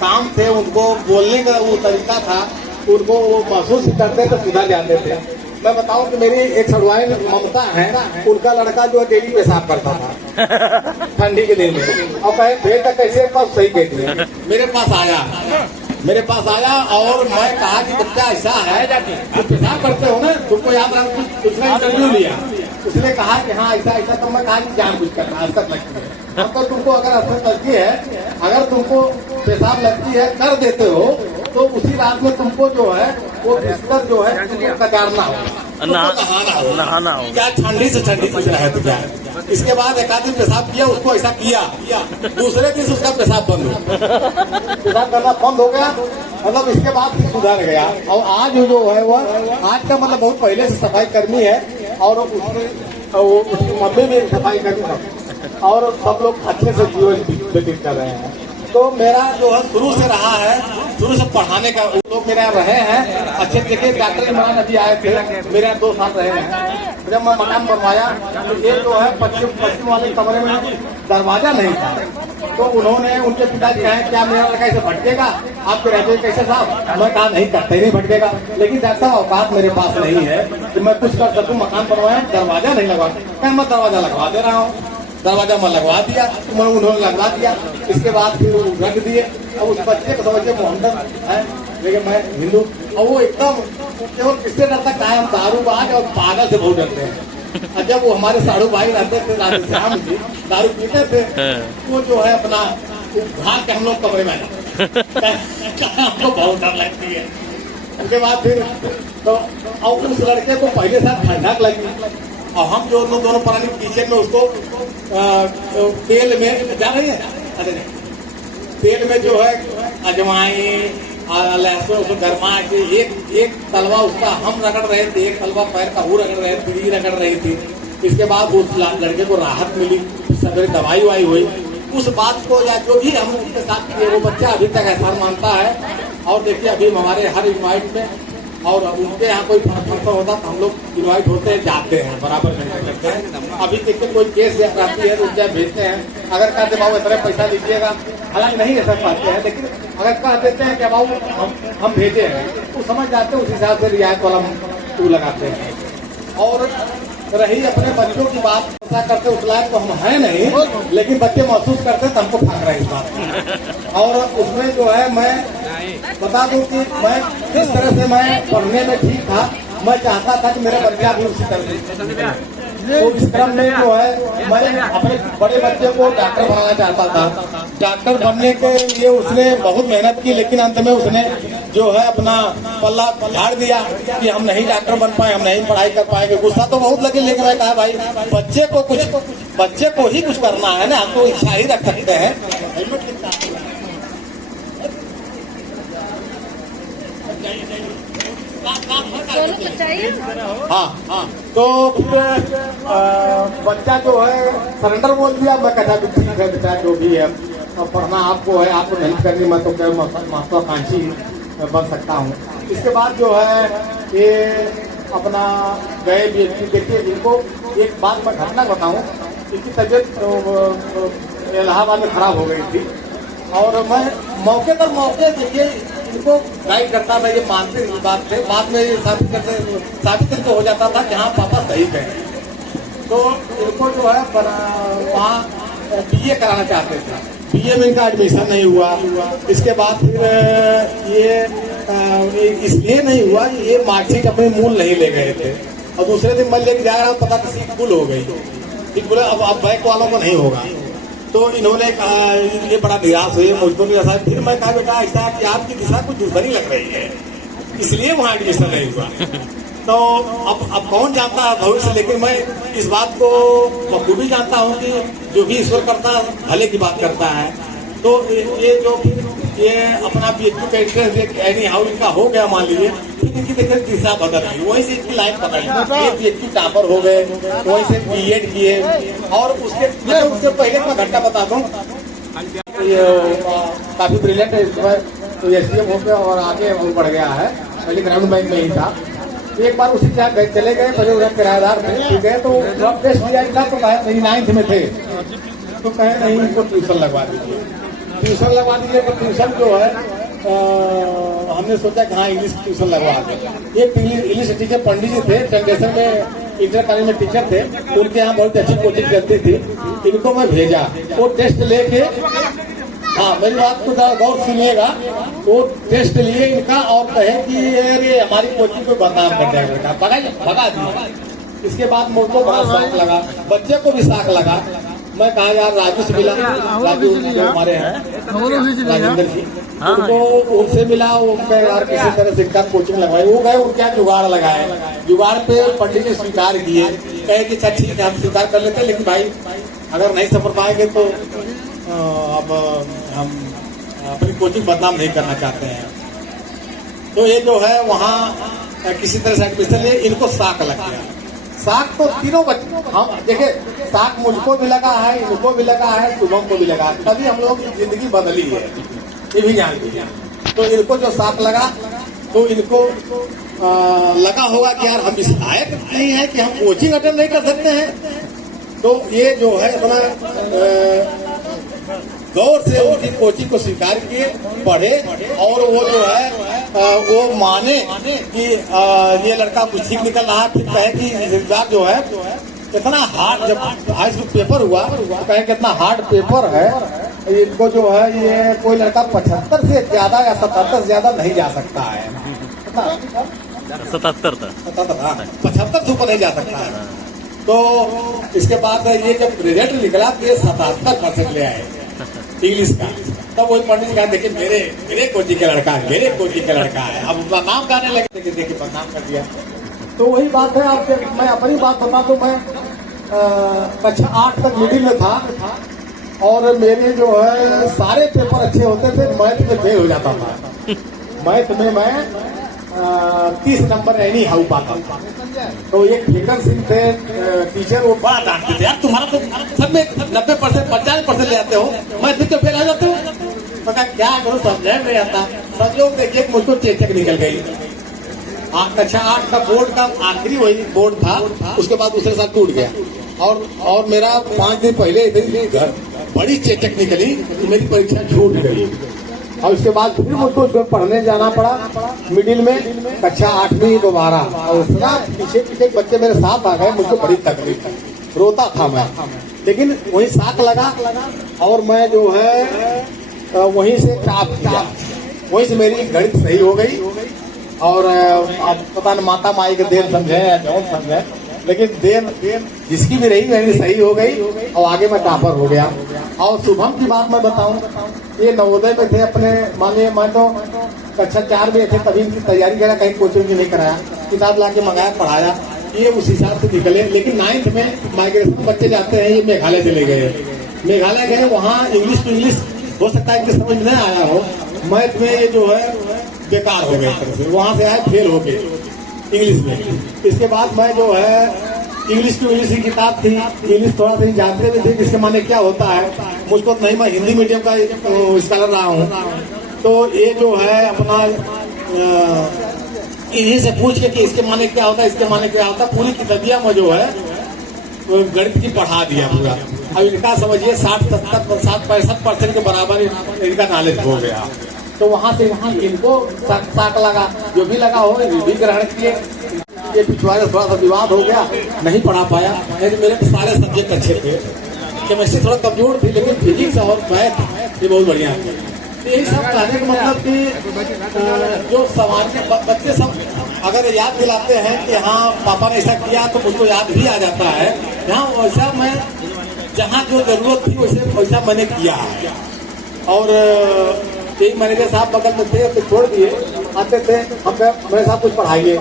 काम थे, उनको बोलने का वो तरीका था, उनको वो महसूस करते थे, सुधर जाते थे। मैं बताऊं कि मेरी एक सड़वाई ममता है, उनका लड़का जो डेली पेशाब करता था ठंडी के दिन में, और कहे भेज तक कैसे पास सही कहती है। मेरे पास आया और मैं कहा कि बच्चा ऐसा है जो पेशाब करते हो ना, तुमको याद रहा, उसने इंटरव्यू लिया, उसने कहा कि हाँ ऐसा ऐसा। तो मैं कहा कि जानबूझ करना हरकत लगती है। अब तो तुमको अगर हरकत लगती है, अगर तुमको पेशाब लगती है कर देते हो, तो उसी रात में तुमको जो है वो बिस्तर जो है कचारना हो, नहाना हो। क्या ठंडी से ठंडी कुछ रहे तो क्या। इसके बाद एक आदमी पेशाब किया, उसको ऐसा किया, दूसरे दिन से उसका पेशाब बंद हो, पेशाब करना बंद हो गया। मतलब इसके बाद सुधर गया। और आज जो है वो आज का मतलब बहुत पहले से सफाई कर्मी है, और उसकी मम्मी भी सफाई कर्मी है, और सब लोग अच्छे से जीवन व्यतीत कर रहे हैं। तो मेरा जो है शुरू से रहा है, शुरू से पढ़ाने का लोग मेरे यहाँ रहे हैं। अच्छे देखिए डॉक्टर इमरान अभी आए थे, मेरे यहाँ 2 साल रहे हैं। जब मैं मकान बनवाया तो ये जो है पश्चिम वाले कमरे में दरवाजा नहीं था, तो उन्होंने उनके पिताजी कहे क्या मेरा लड़का ऐसे भटकेगा, आपके रहते कैसे साहब। मैं कहा नहीं करते नहीं भटकेगा, लेकिन डॉक्टर साहब औकात मेरे पास नहीं है कि मैं कुछ कर सकूँ। मकान बनवाया, दरवाजा नहीं लगवा, मैं दरवाजा लगवा दे रहा हूँ। दरवाजा मैं लगवा दिया, तो मैं उन्होंने लगवा दिया। इसके बाद फिर रख दिए। अब उस बच्चे को समझिए मोहम्मद है, लेकिन मैं हिंदू, और वो एकदम केवल किससे डरता है, हम दारूबाज और पागल से बहुत डरते हैं। और जब वो हमारे साड़ू भाई रहते थे राधेश्याम जी, दारू पीते थे, वो जो है अपना भाग के हम लोग कमरे में हमको बहुत डर लगती है। उसके बाद फिर तो और उस लड़के को पहले साथ ठंडक लगी, और हम जो दोनों पुरानी किचन में उसको तेल में जा रही है, अरे नहीं, तेल में जो है अजवाइन लहसुन उसको गरमा के एक तलवा उसका हम रगड़ रहे थे, एक तलवा पैर का वो रगड़ रहे थे, रगड़ रही थी। इसके बाद उस लड़के को राहत मिली, सवेरे दवाई वाई हुई। उस बात को या जो भी हम उनके साथ किए, वो बच्चा अभी तक एहसान मानता है। और देखिए अभी हमारे हर इन्वाइट में, और उनके यहाँ कोई फंक्शन होता तो हम लोग इन्वाइट होते हैं, जाते हैं, बराबर करते हैं। अभी देखिए कोई केस रहती है तो उनसे भेजते हैं, अगर कहते बाबू इतना पैसा दीजिएगा, हालांकि नहीं ऐसा पाते हैं, लेकिन अगर कह देते हैं कि बाबू हम भेजे हैं तो समझ जाते हैं, उस हिसाब से रियायत वाला टू लगाते हैं। और रही अपने बच्चों की बात, ऐसा करते उस लायक तो हम है नहीं, लेकिन बच्चे महसूस करते हैं तो हमको फंक रहे इस बात। और उसमें जो है मैं बता दूं कि मैं किस तरह से मैं पढ़ने में ठीक था, मैं चाहता था कि मेरा बच्चा भी उसी तरह। तो इस क्रम में जो है मैं अपने बड़े बच्चे को डॉक्टर बनाना चाहता था। डॉक्टर बनने के लिए उसने बहुत मेहनत की, लेकिन अंत में उसने जो है अपना पल्ला झाड़ दिया कि हम नहीं डॉक्टर बन पाए, हम नहीं पढ़ाई कर पाएंगे। गुस्सा तो बहुत लगे, लेकिन मैं कहा भाई बच्चे को ही कुछ करना है ना, हम तो इच्छा ही रख सकते हैं। हाँ, तो फिर बच्चा जो है सरेंडर बोल दिया। मैं कहता ठीक है बेटा जो भी है पढ़ना आपको है, आपको नहीं करनी, मैं तो क्या महत्वाकांक्षी बन सकता हूँ। इसके बाद जो है ये अपना गए देखिए, इनको एक बात मैं घटना बताऊँ, इनकी तबीयत इलाहाबाद में खराब हो गई थी, और मैं मौके पर मौके देखिए इनको गाइड करता था, ये मानते इस बात से। बाद में साबित करके हो जाता था कि हाँ पापा सही कहे। तो इनको जो है वहाँ BA कराना चाहते थे, बीए में इनका एडमिशन नहीं हुआ। इसके बाद फिर ये इसलिए नहीं हुआ कि ये मार्कशीट अपने मूल नहीं ले गए थे, और दूसरे दिन मैं लेके जा रहा हूँ, पता किसी की भूल हो गई। फिर बोले अब बैंक वालों को नहीं होगा, तो इन्होंने कहा, ये बड़ा निराश हुए, मुझको भी ऐसा। फिर मैं कहा बेटा ऐसा कि आपकी दिशा कुछ दूसरी लग रही है, इसलिए वहाँ एडमिशन नहीं हुआ। तो अब कौन जानता है भविष्य, लेकिन मैं इस बात को बखूबी जानता हूँ कि जो भी ईश्वर करता है भले की बात करता है। तो ये जो ये अपना BHQ का इंट्रेंस एनी हाउ इनका हो गया मान लीजिए, फिर इनकी देखिए दिशा बदल गई, वहीं से इनकी लाइफ बदल गई। ये BHQ टॉपर हो गए, वहीं से B.Ed किए, और उसके पहले मैं घंटा बता दूँ, ये काफी ब्रिलियंट है, SDM हो गया और आगे बढ़ गया है। पहले ग्रामीण बैंक में ही था। एक बार उसी जगह चले गए, पहले उधर किराएदार थे, गए तो ड्रॉप टेस्ट लिया था, तो मेरी 9th में थे, तो कहे नहीं इनको ट्यूशन लगवा दीजिए, ट्यूशन लगवा दीजिए। तो ट्यूशन जो है हमने सोचा कि हाँ इंग्लिश ट्यूशन लगवा दें। एक इंग्लिश टीचर पंडित जी थे, चंडेश्वर में इंटर कॉलेज में टीचर थे, उनके यहाँ बहुत अच्छी कोचिंग करती थी। इनको मैं भेजा, वो टेस्ट लेके, हाँ मेरी बात को गौर सुनिएगा, वो टेस्ट लिए इनका और कहे कि अरे हमारी कोचिंग को बदनाम कर देगा, भगा दिया। इसके बाद मुझको बड़ा शौक लगा, बच्चे को भी शौक लगा। मैं कहा यार राजू से मिला, राजू जो हमारे हैं राजेंद्र जी, उनको उनसे मिला, उनका यार किसी तरह से इनका कोचिंग लगवाई। वो गए, उनका जुगाड़ लगाए, जुगाड़ पे पंडित जी स्वीकार किए, कहे कि अच्छा ठीक है हम स्वीकार कर लेते हैं, लेकिन भाई अगर नहीं सफर पाएंगे तो अब हम अपनी कोचिंग बदनाम नहीं करना चाहते हैं। तो ये जो है वहाँ किसी तरह से एडमिशन लिए, इनको साक लग गया। साक तो तीनों बच्चे, हम देखे साक मुझको भी लगा है, इनको भी लगा है, शुभम को भी लगा है, तभी हम लोगों की जिंदगी बदली है, ये भी जान लीजिए। तो इनको जो साक लगा, तो इनको लगा होगा कि यार हम इस लायक नहीं है कि हम कोचिंग अटेंड नहीं कर सकते हैं। तो ये जो है अपना गौर से उनकी कोचिंग को स्वीकार किए, पढ़े, और वो जो है वो माने कि ये लड़का कुछ ठीक निकल रहा। फिर कहे कि रिजल्ट जो है इतना हार्ड, जब हाई स्कूल पेपर हुआ तो कहे कितना हार्ड पेपर है, इनको जो है ये कोई लड़का 75 से ज्यादा या 77 से ज्यादा नहीं जा सकता है, 77 75 से ऊपर नहीं जा सकता है। तो इसके बाद ये जब रिजल्ट निकला तो ये 77% ले आए इंग्लिश का। तब वही पंडित जी कहा देखिए मेरे कोचिंग का लड़का है, मेरे कोचिंग का लड़का है। अब उसका नाम गाने लगे, देखिए बदनाम कर दिया। तो वही बात है, आपसे मैं अपनी बात बता दूं, मैं कक्षा 8 तक मिडिल में था, और मेरे जो है सारे पेपर अच्छे होते थे, मैथ में फेल हो जाता था। मैथ में मैं 30 नंबर एनी हाउ पाता था। तो एक फेकन सिंह थे टीचर, वो बड़ा डांटते थे, यार तुम्हारा तो सब में 90% 50% ले आते हो, मैं फिर तो फेल आ जाते हो। तो क्या करूँ, समझ नहीं आता। सब लोग देखिए मुझको चेचक निकल गई। कक्षा 8 का बोर्ड का आखिरी वही बोर्ड था, उसके बाद दूसरे साल टूट गया, और मेरा 5 दिन पहले घर बड़ी चेचक निकली, मेरी परीक्षा छूट गई। और उसके बाद फिर मुझको पढ़ने जाना पड़ा मिडिल में, कक्षा 8वीं दोबारा, और उसका पीछे बच्चे मेरे साथ आ गए, मुझको बड़ी तकलीफ थी, रोता था मैं, लेकिन वही साथ लगा, और मैं जो है वहीं से टॉप किया, वहीं से मेरी गणित सही हो गई। और अब पता नहीं माता माई के देन समझे या जौन समझे, लेकिन देन जिसकी भी रही मेरी सही हो गई, और आगे मैं टॉपर हो गया। और शुभम की बात मैं बताऊं, ये नवोदय में थे अपने, मान लिये मैं तो कक्षा 4 में थे, तभी इनकी तैयारी करा, कहीं कोचिंग नहीं कराया, किताब ला के मंगाया, पढ़ाया, ये उस हिसाब से निकले। लेकिन 9th में माइग्रेशन बच्चे जाते हैं, ये मेघालय चले गए, मेघालय गए, वहाँ इंग्लिश टू इंग्लिश हो सकता है इनके समझ में नहीं आया हो, मैथ में ये जो है बेकार हो गए तरह से, वहाँ से आए फेल हो गए इंग्लिश में। इसके बाद मैं जो है इंग्लिश टू इंग्लिश की किताब थी, इंग्लिश थोड़ा सा जानते भी थे इसके माने क्या होता है, मुझको नहीं, मैं हिंदी मीडियम का स्कॉलर रहा हूँ। तो ये जो है अपना इन्हीं से पूछ के कि इसके माने क्या होता है, इसके माने क्या होता है, पूरी किताबिया में जो है गणित की पढ़ा दिया पूरा। अब इनका समझिए 60-65% के बराबर इनका नॉलेज हो गया। तो वहाँ से वहाँ इनको साक लगा, जो भी लगा हो भी ग्रहण किए। ये पिछवाड़े थोड़ा सा विवाद हो गया, नहीं पढ़ा पाया, लेकिन मेरे सारे सब्जेक्ट अच्छे थे, केमिस्ट्री थोड़ा कमजोर थी, लेकिन फिजिक्स और मैथ ये बहुत बढ़िया है। तो यही सब कहने का मतलब कि जो समाज के बच्चे सब अगर याद दिलाते हैं कि हाँ पापा ने ऐसा किया तो मुझको याद भी आ जाता है, यहाँ वैसा मैं जहाँ जो जरूरत थी वैसा मैंने किया है। और एक मैनेजर साहब बगल में थे तो छोड़ दिए, आते थे हम मेरे साथ कुछ पढ़ाइए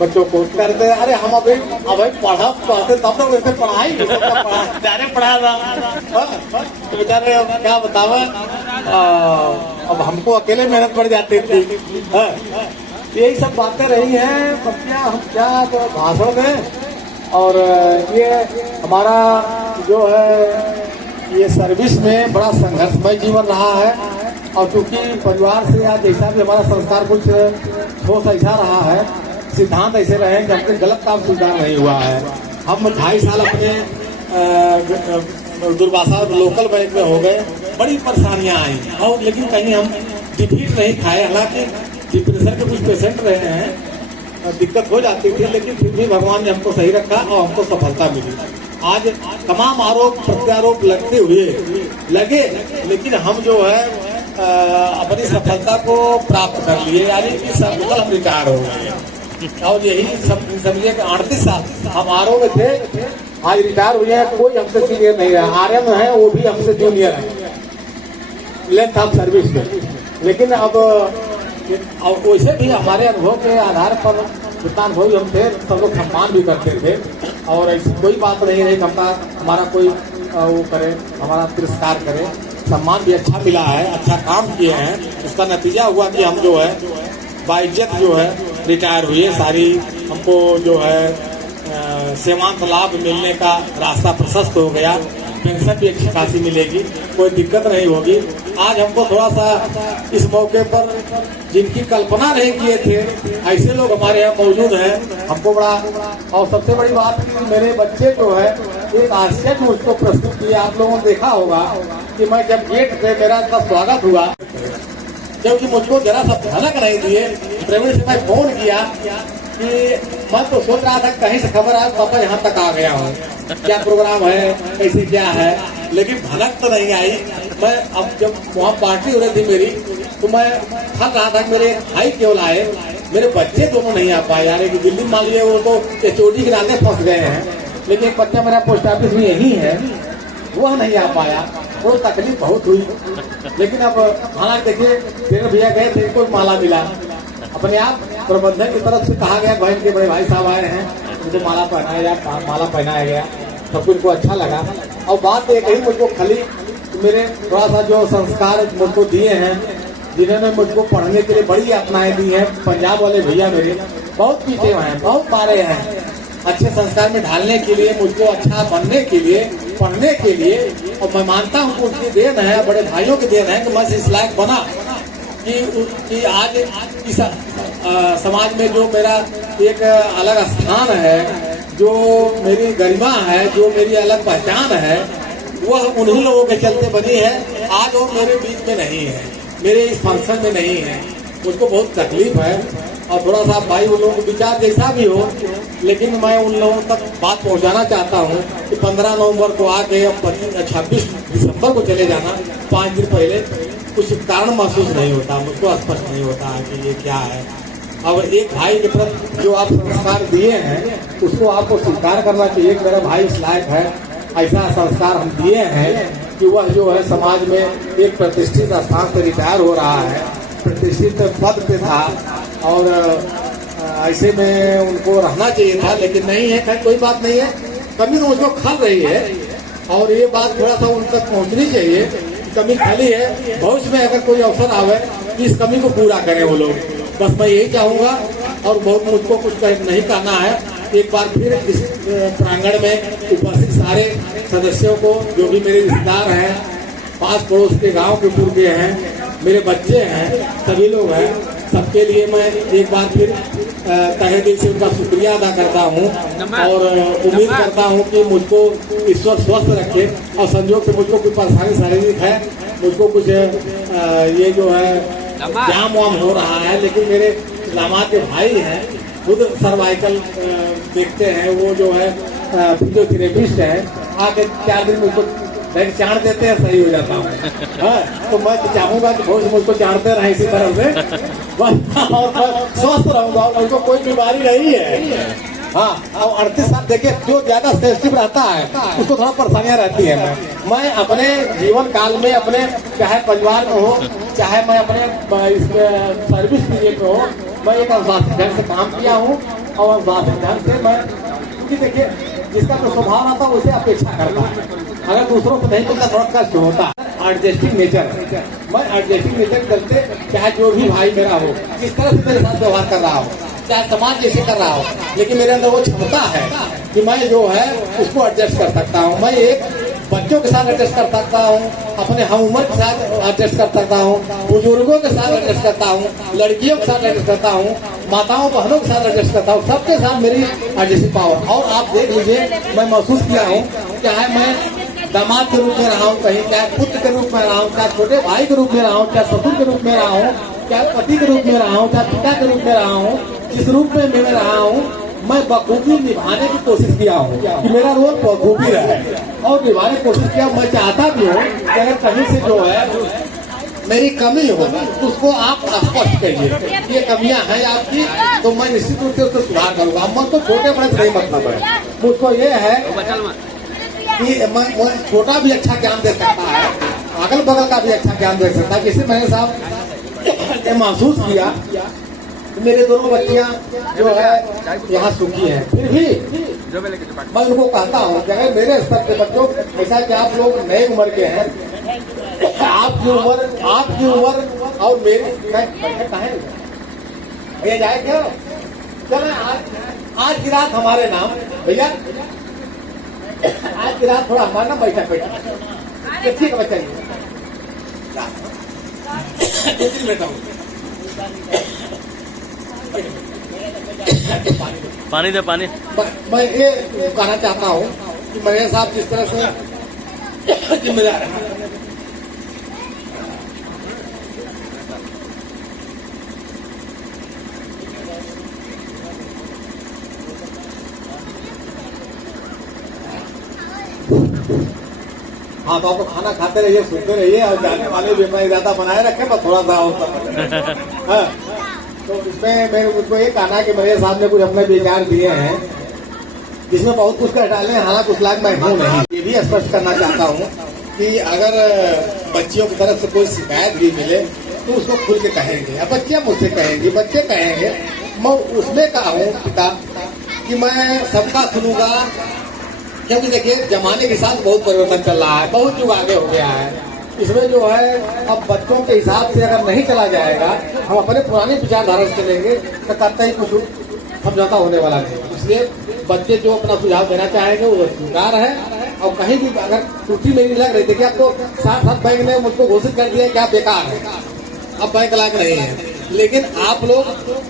बच्चों को, करते अरे हम अभी पढ़ते तब तो वैसे पढ़ाई डायरेक्ट पढ़ा रहा तो बेचारे क्या बतावे, अब हमको अकेले मेहनत पड़ जाती थी। यही सब बातें रही हैं, बच्चियाँ हम क्या तो भाषण दें। और ये हमारा जो है ये सर्विस में बड़ा संघर्षमय जीवन रहा है। और क्योंकि परिवार से या जैसा भी हमारा संस्कार कुछ ठोस ऐसा रहा है, सिद्धांत ऐसे रहे कि हमसे गलत काम स्वीकार नहीं हुआ है। हम 2.5 साल अपने दुर्वासा लोकल बैंक में हो गए, बड़ी परेशानियां आई और लेकिन कहीं हम डिफीट नहीं खाए। हालांकि डिप्रेशन के कुछ पेशेंट रहे हैं, दिक्कत हो जाती थी, लेकिन फिर भी भगवान ने हमको सही रखा और हमको सफलता मिली। आज तमाम आरोप प्रत्यारोप लगते हुए लगे, लेकिन हम जो है अपनी सफलता को प्राप्त कर लिए, यानी कि सफल हम रिटायर हो गए। और यही समझिए कि 38 साल हम आरओ में थे, आज रिटायर हुए हैं, कोई हमसे सीनियर नहीं है। आरएम है वो भी हमसे जूनियर है लेंथ ऑफ सर्विस में। लेकिन अब वैसे भी हमारे अनुभव के आधार पर जितना अनुभवी हम थे सब लोग सम्मान भी करते थे। और ऐसी कोई बात नहीं रही हमारा कोई वो करे, हमारा तिरस्कार करे। सम्मान भी अच्छा मिला है, अच्छा काम किए हैं, उसका नतीजा हुआ कि हम जो है बाइज्जत जो है रिटायर हुए। सारी हमको जो है सेवांत लाभ मिलने का रास्ता प्रशस्त हो गया, पेंशन भी अच्छी खासी मिलेगी, कोई दिक्कत नहीं होगी। आज हमको थोड़ा सा इस मौके पर जिनकी कल्पना नहीं किए थे ऐसे लोग हमारे यहाँ मौजूद हैं, हमको बड़ा। और सबसे बड़ी बात कि मेरे बच्चे जो है एक आश्चर्य में उसको प्रस्तुत किया। आप लोगों ने देखा होगा कि मैं जब गेट पे मेरा स्वागत हुआ, क्योंकि मुझको जरा सा भनक नहीं दिए। प्रवीण से मैं फोन किया कि मैं तो सोच रहा था कहीं से खबर आया पापा यहाँ तक आ गया हूँ, क्या प्रोग्राम है, कैसे क्या है, लेकिन भनक तो नहीं आई। मैं अब जब वहाँ पार्टी हो रही थी मेरी, तो मैं थक रहा था कि मेरे भाई केवल आए, मेरे बच्चे दोनों नहीं आ पाए। यानी कि दिल्ली मान लीजिए वो तो HOD के नाते फंस गए हैं, लेकिन एक बच्चा मेरा पोस्ट ऑफिस में यही है, वह नहीं आ पाया। वो तकलीफ बहुत हुई। लेकिन अब हालांकि देखिए तेरे भैया गए थे, कोई माला मिला। अपने आप प्रबंधन की तरफ से कहा गया बहन के बड़े भाई साहब आए हैं, उनको माला पहनाया गया, सब कुछ को अच्छा लगा। और बात एक ही मुझको खाली मेरे थोड़ा सा जो संस्कार मुझको दिए हैं, जिन्होंने मुझको पढ़ने के लिए बड़ी यातनाएं दी हैं। पंजाब वाले भैया मेरे बहुत पीछे हैं, बहुत मारे हैं, अच्छे संस्कार में ढालने के लिए, मुझको अच्छा बनने के लिए, पढ़ने के लिए। और मैं मानता हूँ कि उनकी देन है, बड़े भाइयों की देन है कि मैं इस लायक बना कि आज इस समाज में जो मेरा एक अलग स्थान है, जो मेरी गरिमा है, जो मेरी अलग पहचान है, वह उन्हीं लोगों के चलते बनी है। आज वो मेरे बीच में नहीं है, मेरे इस फंक्शन में नहीं है, मुझको बहुत तकलीफ है। और थोड़ा सा भाई उन लोगों को विचार जैसा भी हो, लेकिन मैं उन लोगों तक बात पहुंचाना चाहता हूं कि 15 नवंबर को आके 26 दिसंबर को चले जाना, 5 दिन पहले कुछ कारण महसूस नहीं होता, मुझको स्पष्ट नहीं होता कि ये क्या है। अब एक भाई की तरफ जो आप संस्कार दिए हैं उसको आपको स्वीकार करना चाहिए। मेरा भाई इस लायक है, ऐसा संस्कार हम दिए हैं कि वह जो है समाज में एक प्रतिष्ठित स्थान से रिटायर हो रहा है, प्रतिष्ठित पद पे था, और ऐसे में उनको रहना चाहिए था, लेकिन नहीं है। खैर कोई बात नहीं है, कमी तो मुझको खल रही है और ये बात थोड़ा सा उन तक पहुंचनी चाहिए। कमी खाली है, भविष्य में अगर कोई अवसर आवे इस कमी को पूरा करें वो लोग, बस मैं यही चाहूंगा। और बहुत मुझको कुछ नहीं कहना है। एक बार फिर इस प्रांगण में उपस्थित सारे सदस्यों को, जो भी मेरे रिश्तेदार हैं, पास पड़ोस के गांव के पूर्व के हैं, मेरे बच्चे हैं, सभी लोग हैं, सबके लिए मैं एक बार फिर तहे दिल से उनका शुक्रिया अदा करता हूं। और उम्मीद करता हूं कि मुझको ईश्वर स्वस्थ रखे। और संयोग से मुझको कोई परेशानी शारीरिक है, मुझको कुछ ये जो है जाम वाम हो रहा है, लेकिन मेरे दामाद के भाई हैं, खुद सर्वाइकल देखते हैं, वो जो है फिजियोथेरेपिस्ट है, आके 4 दिन मुझको नहीं चाण देते हैं सही हो जाता हूँ। हाँ, तो मैं तो चाहूंगा कि भविष्य मुझको चाणते रहे इसी तरह से और मैं स्वस्थ रहूंगा और मुझको कोई बीमारी नहीं है। हाँ, और 38 साल देखिए जो ज्यादा सेंसिटिव रहता है उसको थोड़ा परेशानियां रहती है। मैं अपने जीवन काल में अपने चाहे परिवार में हो चाहे मैं अपने सर्विस पीरियड में हो, मैं एक अनुशासित ढंग से काम किया हूँ और अनुशासित ढंग से मैं, क्योंकि देखिए जिसका जो स्वभाव आता है उसे अपेक्षा करता है, अगर दूसरों को नहीं मिलता थोड़ा कष्ट होता है। एडजस्टिंग नेचर, मैं एडजस्टिंग नेचर करते चाहे जो भी भाई मेरा हो जिस तरह से मेरे साथ व्यवहार कर रहा हो, चाहे समाज जैसे कर रहा हो, लेकिन मेरे अंदर वो क्षमता है कि मैं जो है उसको एडजस्ट कर सकता हूँ। मैं एक बच्चों के साथ एडजस्ट कर सकता हूँ, अपने हम उम्र के साथ एडजस्ट कर सकता हूँ, बुजुर्गों के साथ एडजस्ट करता हूँ, लड़कियों के साथ एडजस्ट करता हूँ, माताओं बहनों के साथ एडजस्ट करता हूँ, सबके साथ मेरी एडजस्टिंग पावर। और आप देख लीजिए मैं महसूस किया हूँ चाहे मैं दामाद के रूप में रहा हूँ कहीं, चाहे पुत्र के रूप में रहा हूँ, चाहे छोटे भाई के रूप में रहा हूँ, चाहे ससुर के रूप में रहा हूँ, चाहे पति के रूप में रहा हूँ, चाहे पिता के रूप में रहा हूँ, जिस रूप में मैं रहा हूँ मैं बखूबी निभाने की कोशिश किया हूँ कि मेरा रोल बखूबी रहे और निभाने की कोशिश किया। मैं चाहता भी हूँ कि अगर कहीं से जो है मेरी कमी हो तो उसको आप स्पष्ट करिए, ये कमियां हैं आपकी, तो मैं निश्चित रूप से उसको सुधार करूंगा। मन तो छोटे बड़े से नहीं मतलब है, मुझको ये है कि मैं छोटा भी अच्छा ज्ञान दे सकता है, अगल बगल का भी अच्छा ज्ञान दे सकता है। जैसे मैंने साहब ने महसूस किया मेरे दोनों बच्चियां जो है यहाँ सुखी हैं, फिर भी मैं उनको कहता हूँ कि अगर मेरे स्तर के बच्चों ऐसा कि आप लोग नए उम्र के हैं, आपकी उम्र और मेरी भैया जाए क्या चले आज की रात हमारे नाम भैया, आज की रात थोड़ा हमारा नाम बैठा बैठा ठीक है बच्चा बैठा हूँ पानी दे पानी। मैं ये कहना चाहता हूँ कि मेरे साहब जिस तरह से जिम्मेदार है, हाँ तो आपको खाना खाते रहिए सुनते रहिए और जाने वाले भी मैं इरादा बनाए रखे बस थोड़ा सा और तो इसमें मैं मुझको ये कहना है कि मेरे साहब ने कुछ अपने विचार दिए हैं जिसमें बहुत कुछ कर डाले हैं, हालांकि उस लायक मैं हूँ नहीं। ये भी स्पष्ट करना चाहता हूँ कि अगर बच्चियों की तरफ से कोई शिकायत भी मिले तो उसको खुल के कहेंगे, या बच्चियाँ मुझसे कहेंगी, बच्चे कहेंगे, मैं उसमें कहा हूँ पिता कि मैं सबका सुनूंगा, क्योंकि देखिए जमाने के साथ बहुत परिवर्तन चल रहा है, बहुत युग आगे हो गया है। इसमें जो है अब बच्चों के हिसाब से अगर नहीं चला जाएगा, हम अपने पुरानी विचारधारा से चलेंगे तो करता ही कुछ समझौता होने वाला नहीं। इसलिए बच्चे जो अपना सुझाव देना चाहेंगे वो स्वीकार है, और कहीं भी अगर त्रुटि मेरी लग रही थी कि आपको साथ बैंक ने मुझको घोषित कर दिया कि आप बेकार है, अब बैंक लायक नहीं है, लेकिन आप लोग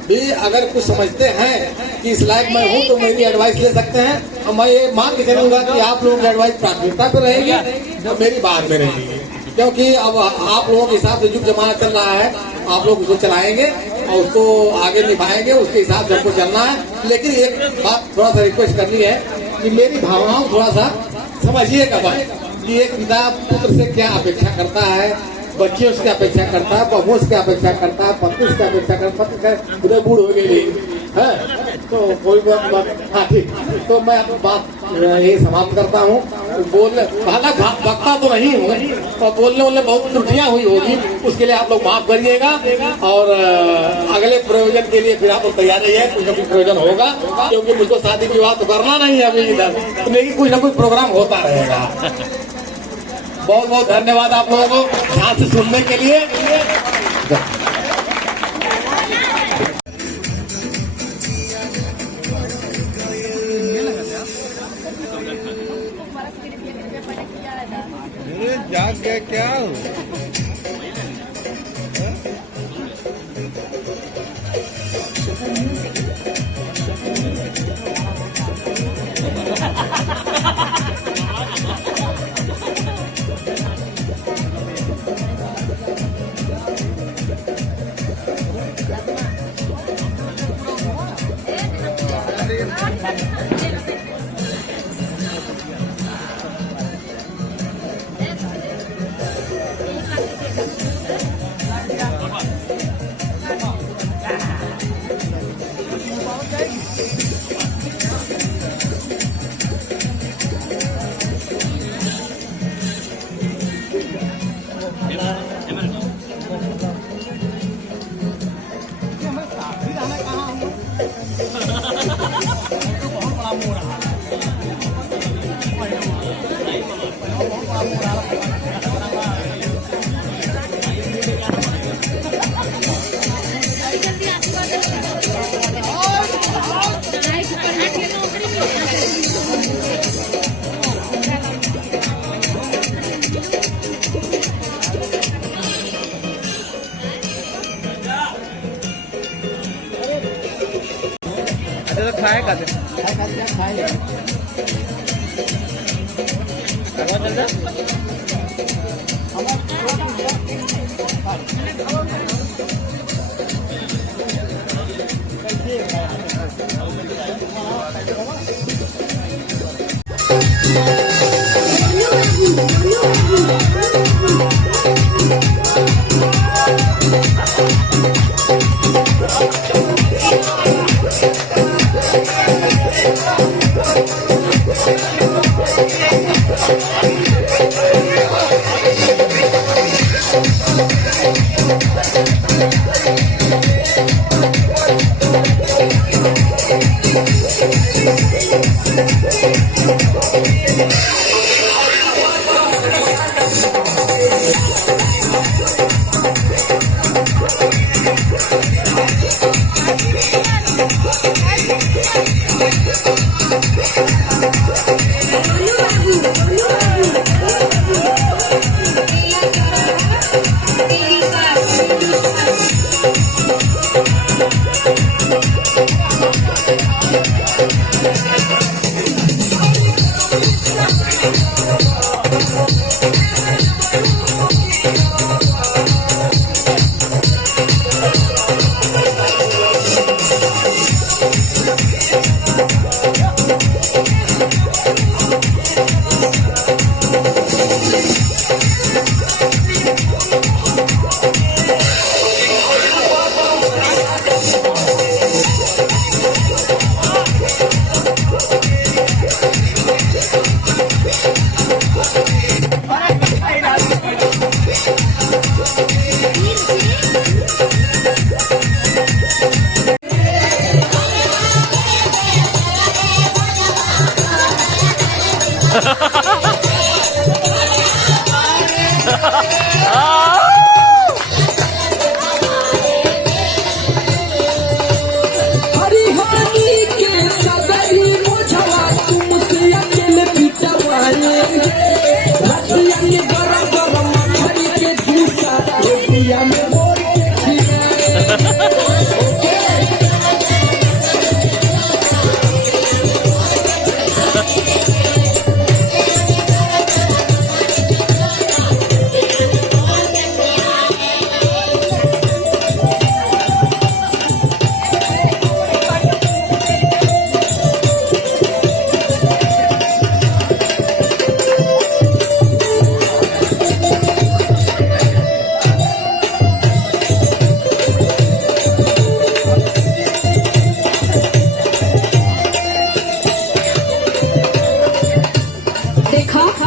भी अगर कुछ समझते हैं कि इस लायक मैं हूँ तो मेरी एडवाइस ले सकते हैं। और मैं ये मान के चलूंगा कि आप लोगों की एडवाइस प्राथमिकता पर रहेगी और मेरी बाद में रहेगी, क्योंकि अब आप लोगों के हिसाब से युग जमाना चल रहा है, आप लोग उसको चलाएंगे और उसको आगे निभाएंगे, उसके हिसाब से हमको चलना है। लेकिन एक बात थोड़ा सा रिक्वेस्ट करनी है कि मेरी भावनाओं थोड़ा सा समझिएगा कि एक पिता पुत्र से क्या अपेक्षा करता है, बच्चियों से अपेक्षा करता है, बहुओं से अपेक्षा करता है, पत्नी से अपेक्षा करता है, पत्नी उधर बूढ़ हो गई है तो कोई बात। हाँ ठीक, तो मैं बात ये समाप्त करता हूँ। बोलने हालांकि वक्ता तो नहीं हूँ और बोलने बहुत त्रुटियां हुई होगी, उसके लिए आप लोग माफ करिएगा। और अगले प्रयोजन के लिए फिर आप लोग तैयार रहिए, कुछ न कुछ प्रयोजन होगा, क्योंकि मुझको शादी विवाह तो करना नहीं है अभी इधर, लेकिन कुछ न कुछ प्रोग्राम होता रहेगा। बहुत बहुत धन्यवाद आप लोगों को ध्यान से सुनने के लिए। जाग गया क्या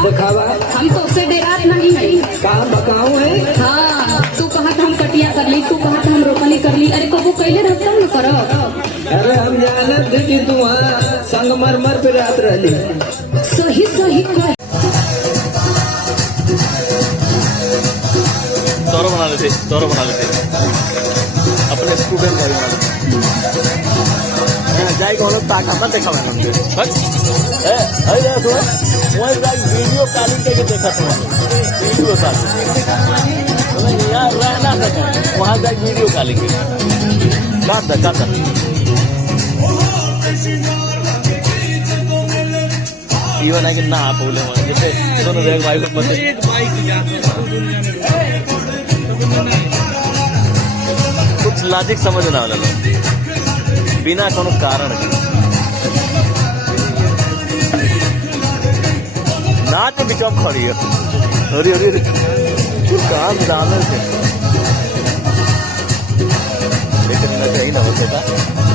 दिखावा हम तो उससे डेरात नहीं है। कहाँ बकाऊ है? हाँ, तू कहा था हम कटिया कर ली, तू कहा था हम रोपनी कर ली। अरे कबू कैले रहता न करो। अरे हम जानत थे कि तू वहाँ संगमरमर पे रात रहली। सही सही कह। तोरो बना लेते अपने स्टूडेंट का बना लेते जाए को लोग ताकत मत देखा मैंने उनके अरे सुनो वही जाए वीडियो कॉलिंग करके देखा था वीडियो कॉलिंग यहाँ रह ना सके वहाँ जाए वीडियो कॉलिंग काट इवन है कि ना बोले जैसे दोनों एक भाई को पता कुछ लॉजिक समझना वाला लोग बिना कोनो कारण के नाच बिचम खड़ी है अरे अरे कुछ काम डालने से लेकिन न चाहिए ना होता